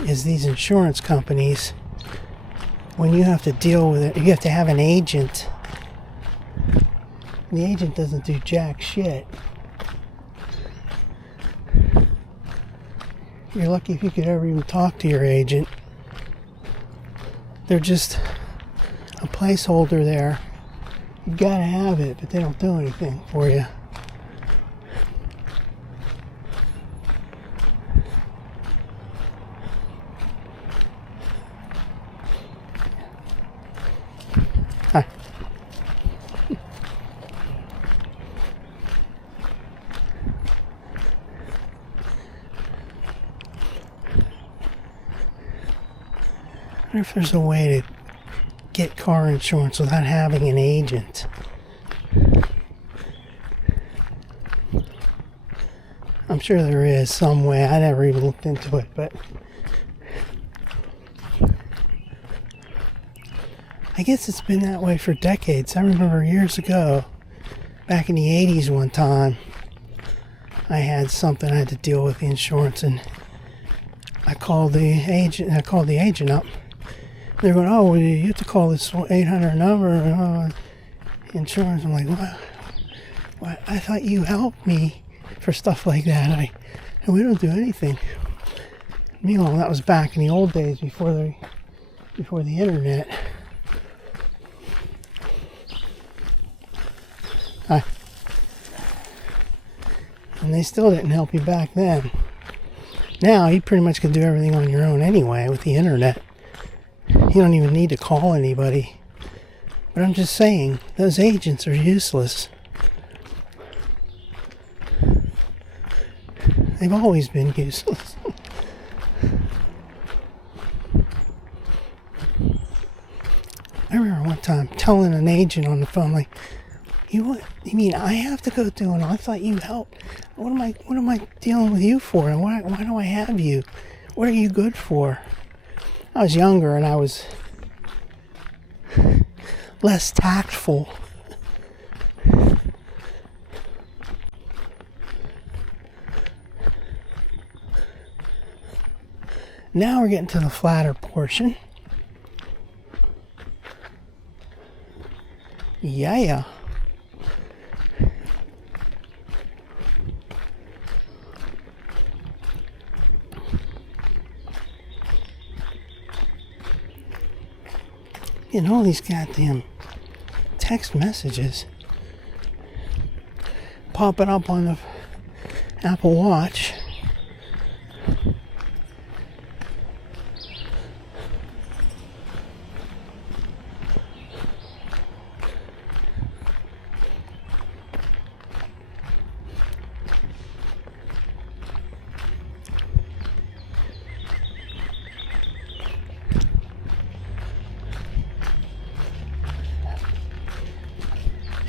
is these insurance companies. When you have to deal with it, you have to have an agent. And the agent doesn't do jack shit. You're lucky if you could ever even talk to your agent. They're just a placeholder there. You gotta have it, but they don't do anything for you. Hi. I wonder if there's a way to get car insurance without having an agent. I'm sure there is some way. I never even looked into it, but I guess it's been that way for decades. I remember years ago, back in the 80s one time, I had something I had to deal with the insurance, and I called the agent up. They're going, oh, well, you have to call this 800 number, insurance. I'm like, what? I thought you helped me for stuff like that. And we don't do anything. Meanwhile, that was back in the old days before the internet. Hi. And they still didn't help you back then. Now, you pretty much can do everything on your own anyway with the internet. You don't even need to call anybody. But I'm just saying, those agents are useless. They've always been useless. I remember one time telling an agent on the phone, like, you mean I have to go do it? I thought you helped. What am I dealing with you for? And why do I have you? What are you good for? I was younger and I was less tactful. Now we're getting to the flatter portion. Yeah. And all these goddamn text messages popping up on the Apple Watch.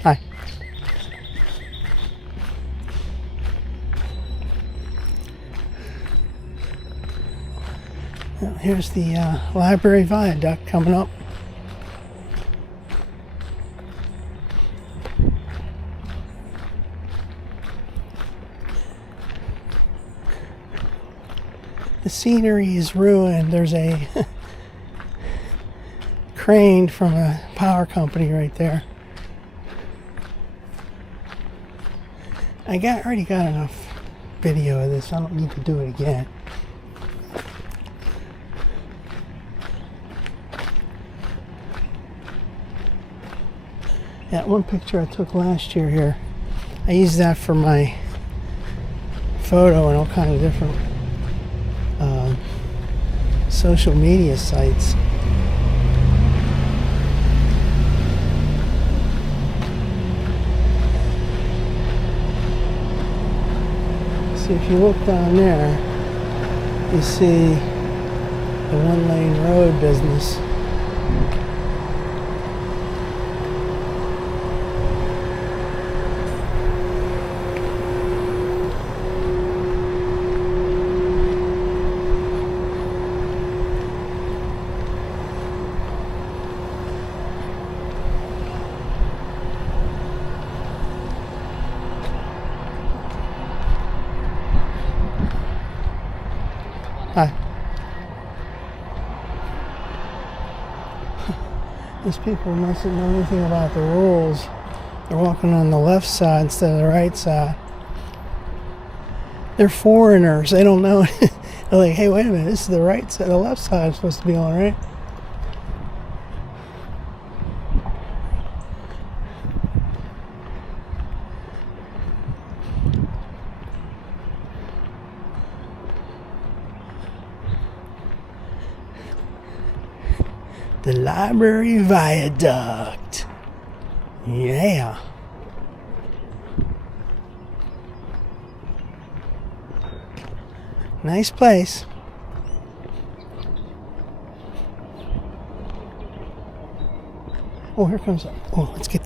Hi. Well, here's the library viaduct coming up. The scenery is ruined. There's a crane from a power company right there. I already got enough video of this. I don't need to do it again. That one picture I took last year here, I used that for my photo and all kinds of different social media sites. See, if you look down there, you see the one-lane road business. Hi. These people mustn't know anything about the rules. They're walking on the left side instead of the right side. They're foreigners. They don't know. They're like, hey, wait a minute. This is the right side. The left side is supposed to be on, right? The library viaduct. Yeah. Nice place. Oh, here comes. Oh, let's get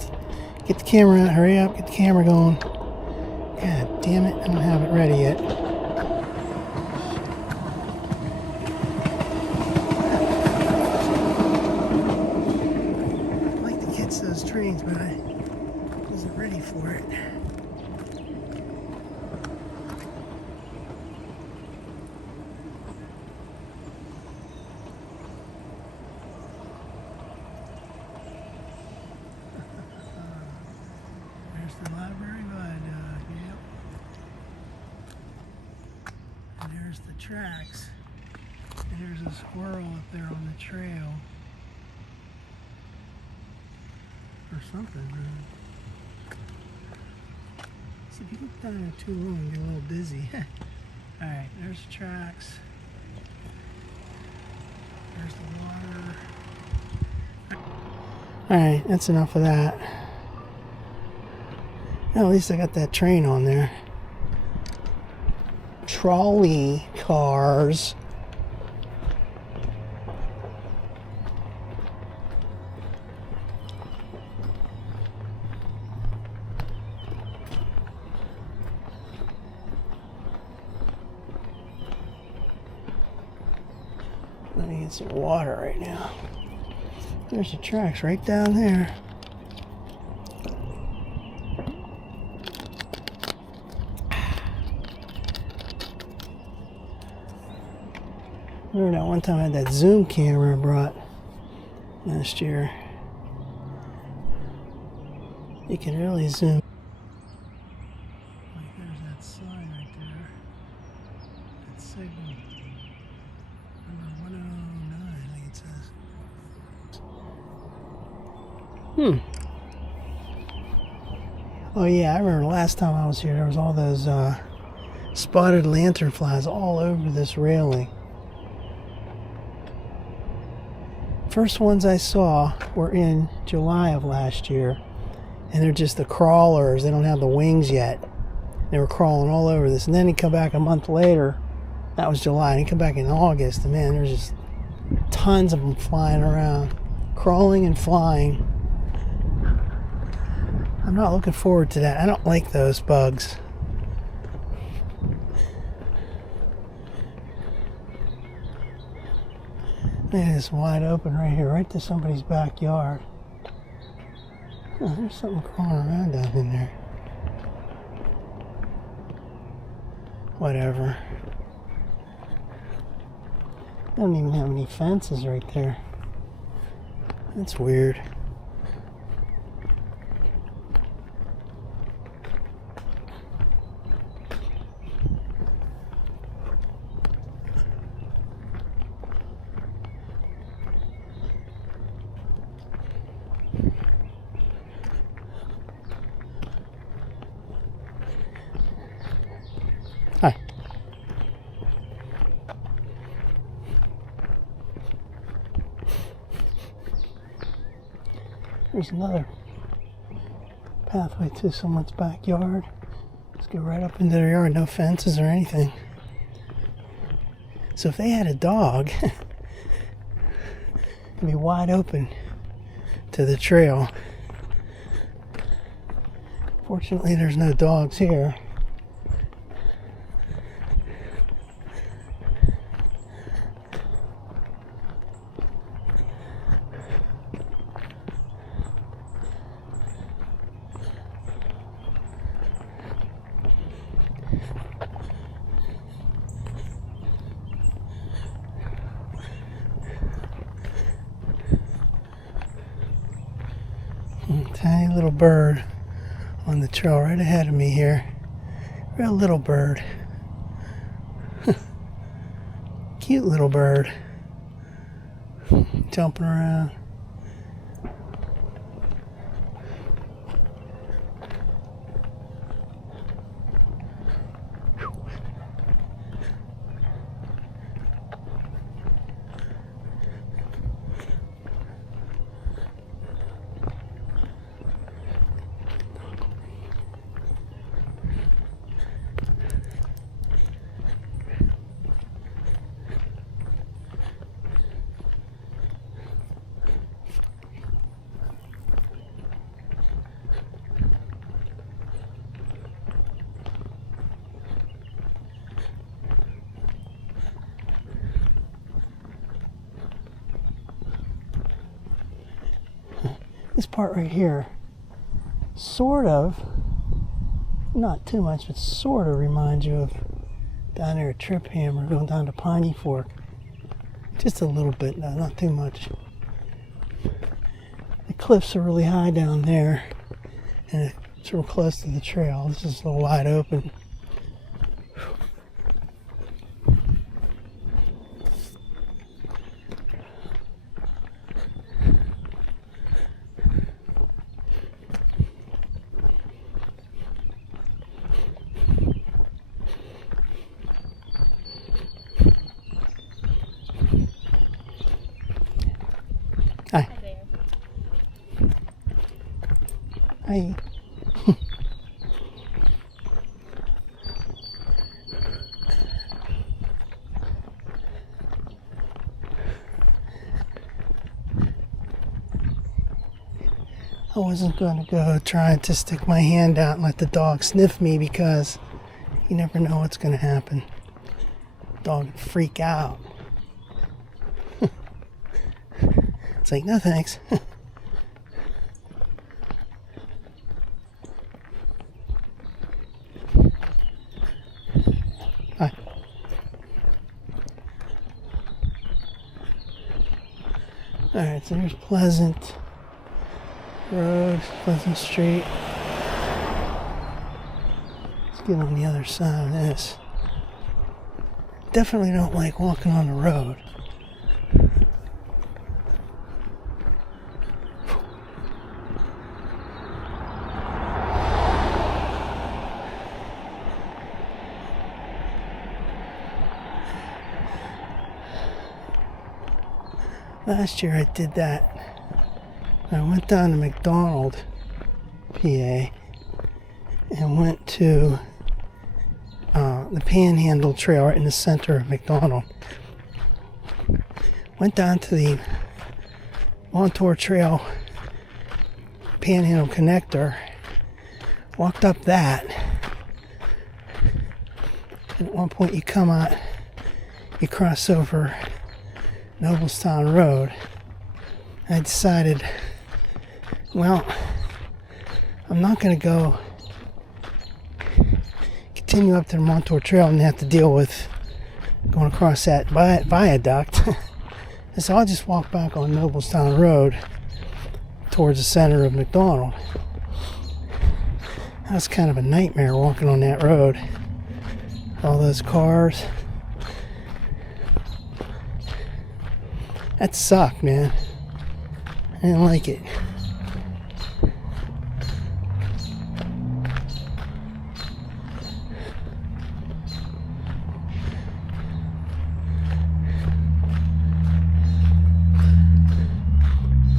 the camera out. Hurry up, get the camera going. God damn it, I don't have it ready yet. I'd like to catch those trains, but I wasn't ready for it. The library viaduct, yep. And there's the tracks. And there's a squirrel up there on the trail. Or something, right? See, if you look down there too long, you get a little dizzy. Alright, there's the tracks. There's the water. Alright, that's enough of that. Well, at least I got that train on there. Trolley cars. Let me get some water right now. There's the tracks right down there. Remember that one time I had that zoom camera I brought last year. You can really zoom. Like there's that sign right there. That signal. Number 109, I think it says. Oh yeah, I remember the last time I was here, there was all those spotted lanternflies all over this railing. First ones I saw were in July of last year, and they're just the crawlers. They don't have the wings yet. They were crawling all over this, and then he come back a month later. That was July, and he come back in August, and man, there's just tons of them flying around, crawling and flying. I'm not looking forward to that. I don't like those bugs. Man, it's wide open right here, right to somebody's backyard. Oh, there's something crawling around down in there. Whatever. Don't even have any fences right there. That's weird. There's another pathway to someone's backyard. Let's go right up into their yard. No fences or anything. So if they had a dog, it'd be wide open to the trail. Fortunately, there's no dogs here. Tiny little bird on the trail right ahead of me here. Real little bird. Cute little bird. Jumping around. This part right here, sort of, not too much, but sort of reminds you of down there at Trip Hammer, going down to Piney Fork. Just a little bit, no, not too much. The cliffs are really high down there, and it's real close to the trail. This is a little wide open. Hi. Hi. I wasn't going to go trying to stick my hand out and let the dog sniff me because you never know what's going to happen. The dog would freak out. It's like, no thanks. Hi. Alright, so here's Pleasant Road, Pleasant Street. Let's get on the other side of this. Definitely don't like walking on the road. Last year I did that. I went down to McDonald, PA, and went to the Panhandle Trail right in the center of McDonald. Went down to the Montour Trail Panhandle Connector, walked up that, and at one point you come out, you cross over Noblestown Road. I decided, well, I'm not going to go continue up to the Montour Trail and have to deal with going across that viaduct. So I'll just walk back on Noblestown Road towards the center of McDonald. That was kind of a nightmare walking on that road. All those cars. That sucked, man. I didn't like it.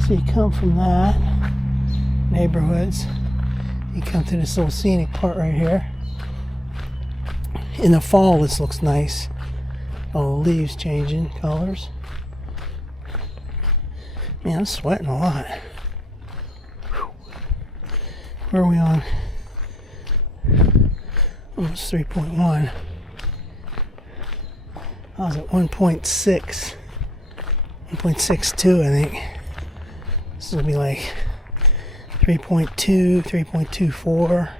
So you come from that, neighborhoods. You come to this little scenic part right here. In the fall, this looks nice. All the leaves changing colors. Man, I'm sweating a lot. Where are we on? Almost 3.1. I was at 1.6. 1.62, I think. This will be like 3.2, 3.24.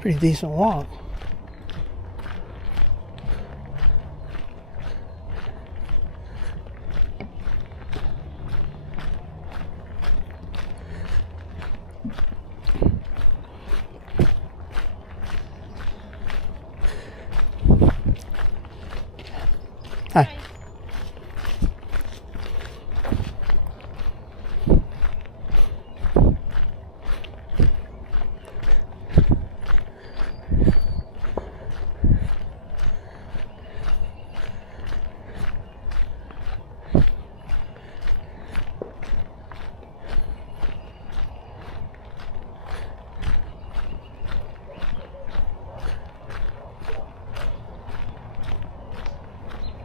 Pretty decent walk. Hi.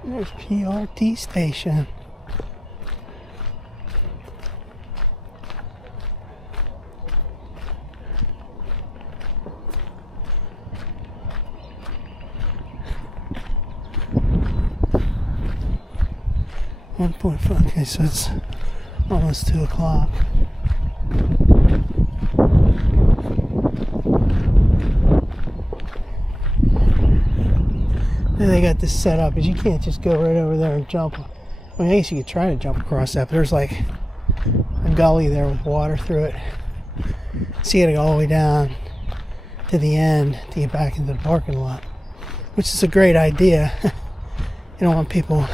There's PRT station. Okay, so it's almost 2 o'clock. And they got this set up, but you can't just go right over there and jump. I mean, I guess you could try to jump across that, but there's like a gully there with water through it. So you gotta go all the way down to the end to get back into the parking lot, which is a great idea. You don't want people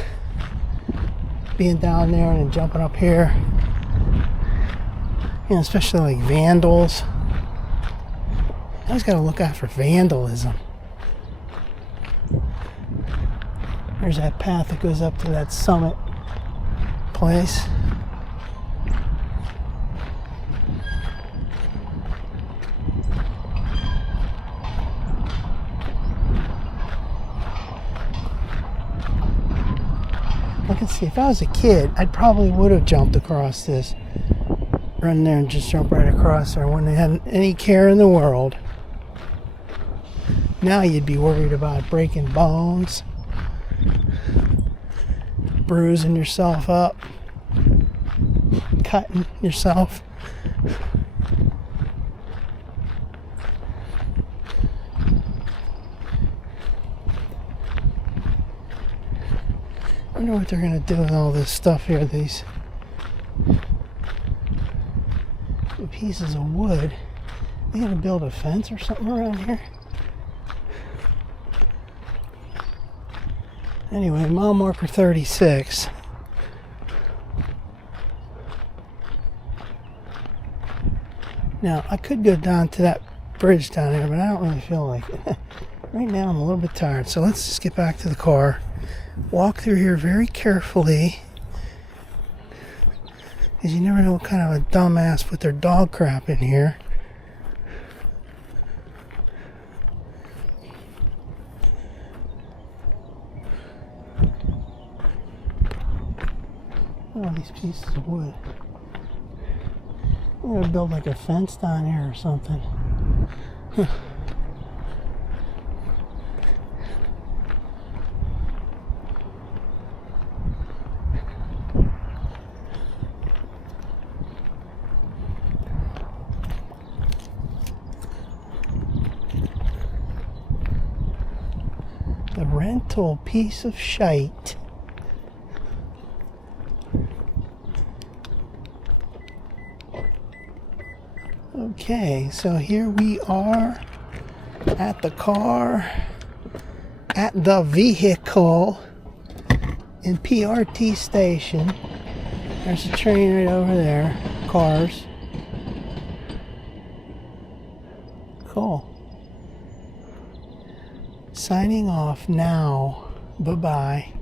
being down there and then jumping up here. You know, especially like vandals. You always gotta look out for vandalism. There's that path that goes up to that summit place. I can see if I was a kid, I probably would have jumped across this. Run there and just jump right across there. I wouldn't have had any care in the world. Now you'd be worried about breaking bones, bruising yourself up, cutting yourself. I wonder what they're going to do with all this stuff here, these pieces of wood. They going to build a fence or something around here? Anyway, mile marker 36. Now, I could go down to that bridge down there, but I don't really feel like it. Right now, I'm a little bit tired, so let's just get back to the car. Walk through here very carefully, because you never know what kind of a dumbass put their dog crap in here. Oh, these pieces of wood. I'm gonna build like a fence down here or something. The rental piece of shite. Okay, so here we are at the car, at the vehicle in PRT station. There's a train right over there, cars. Cool. Signing off now. Bye-bye.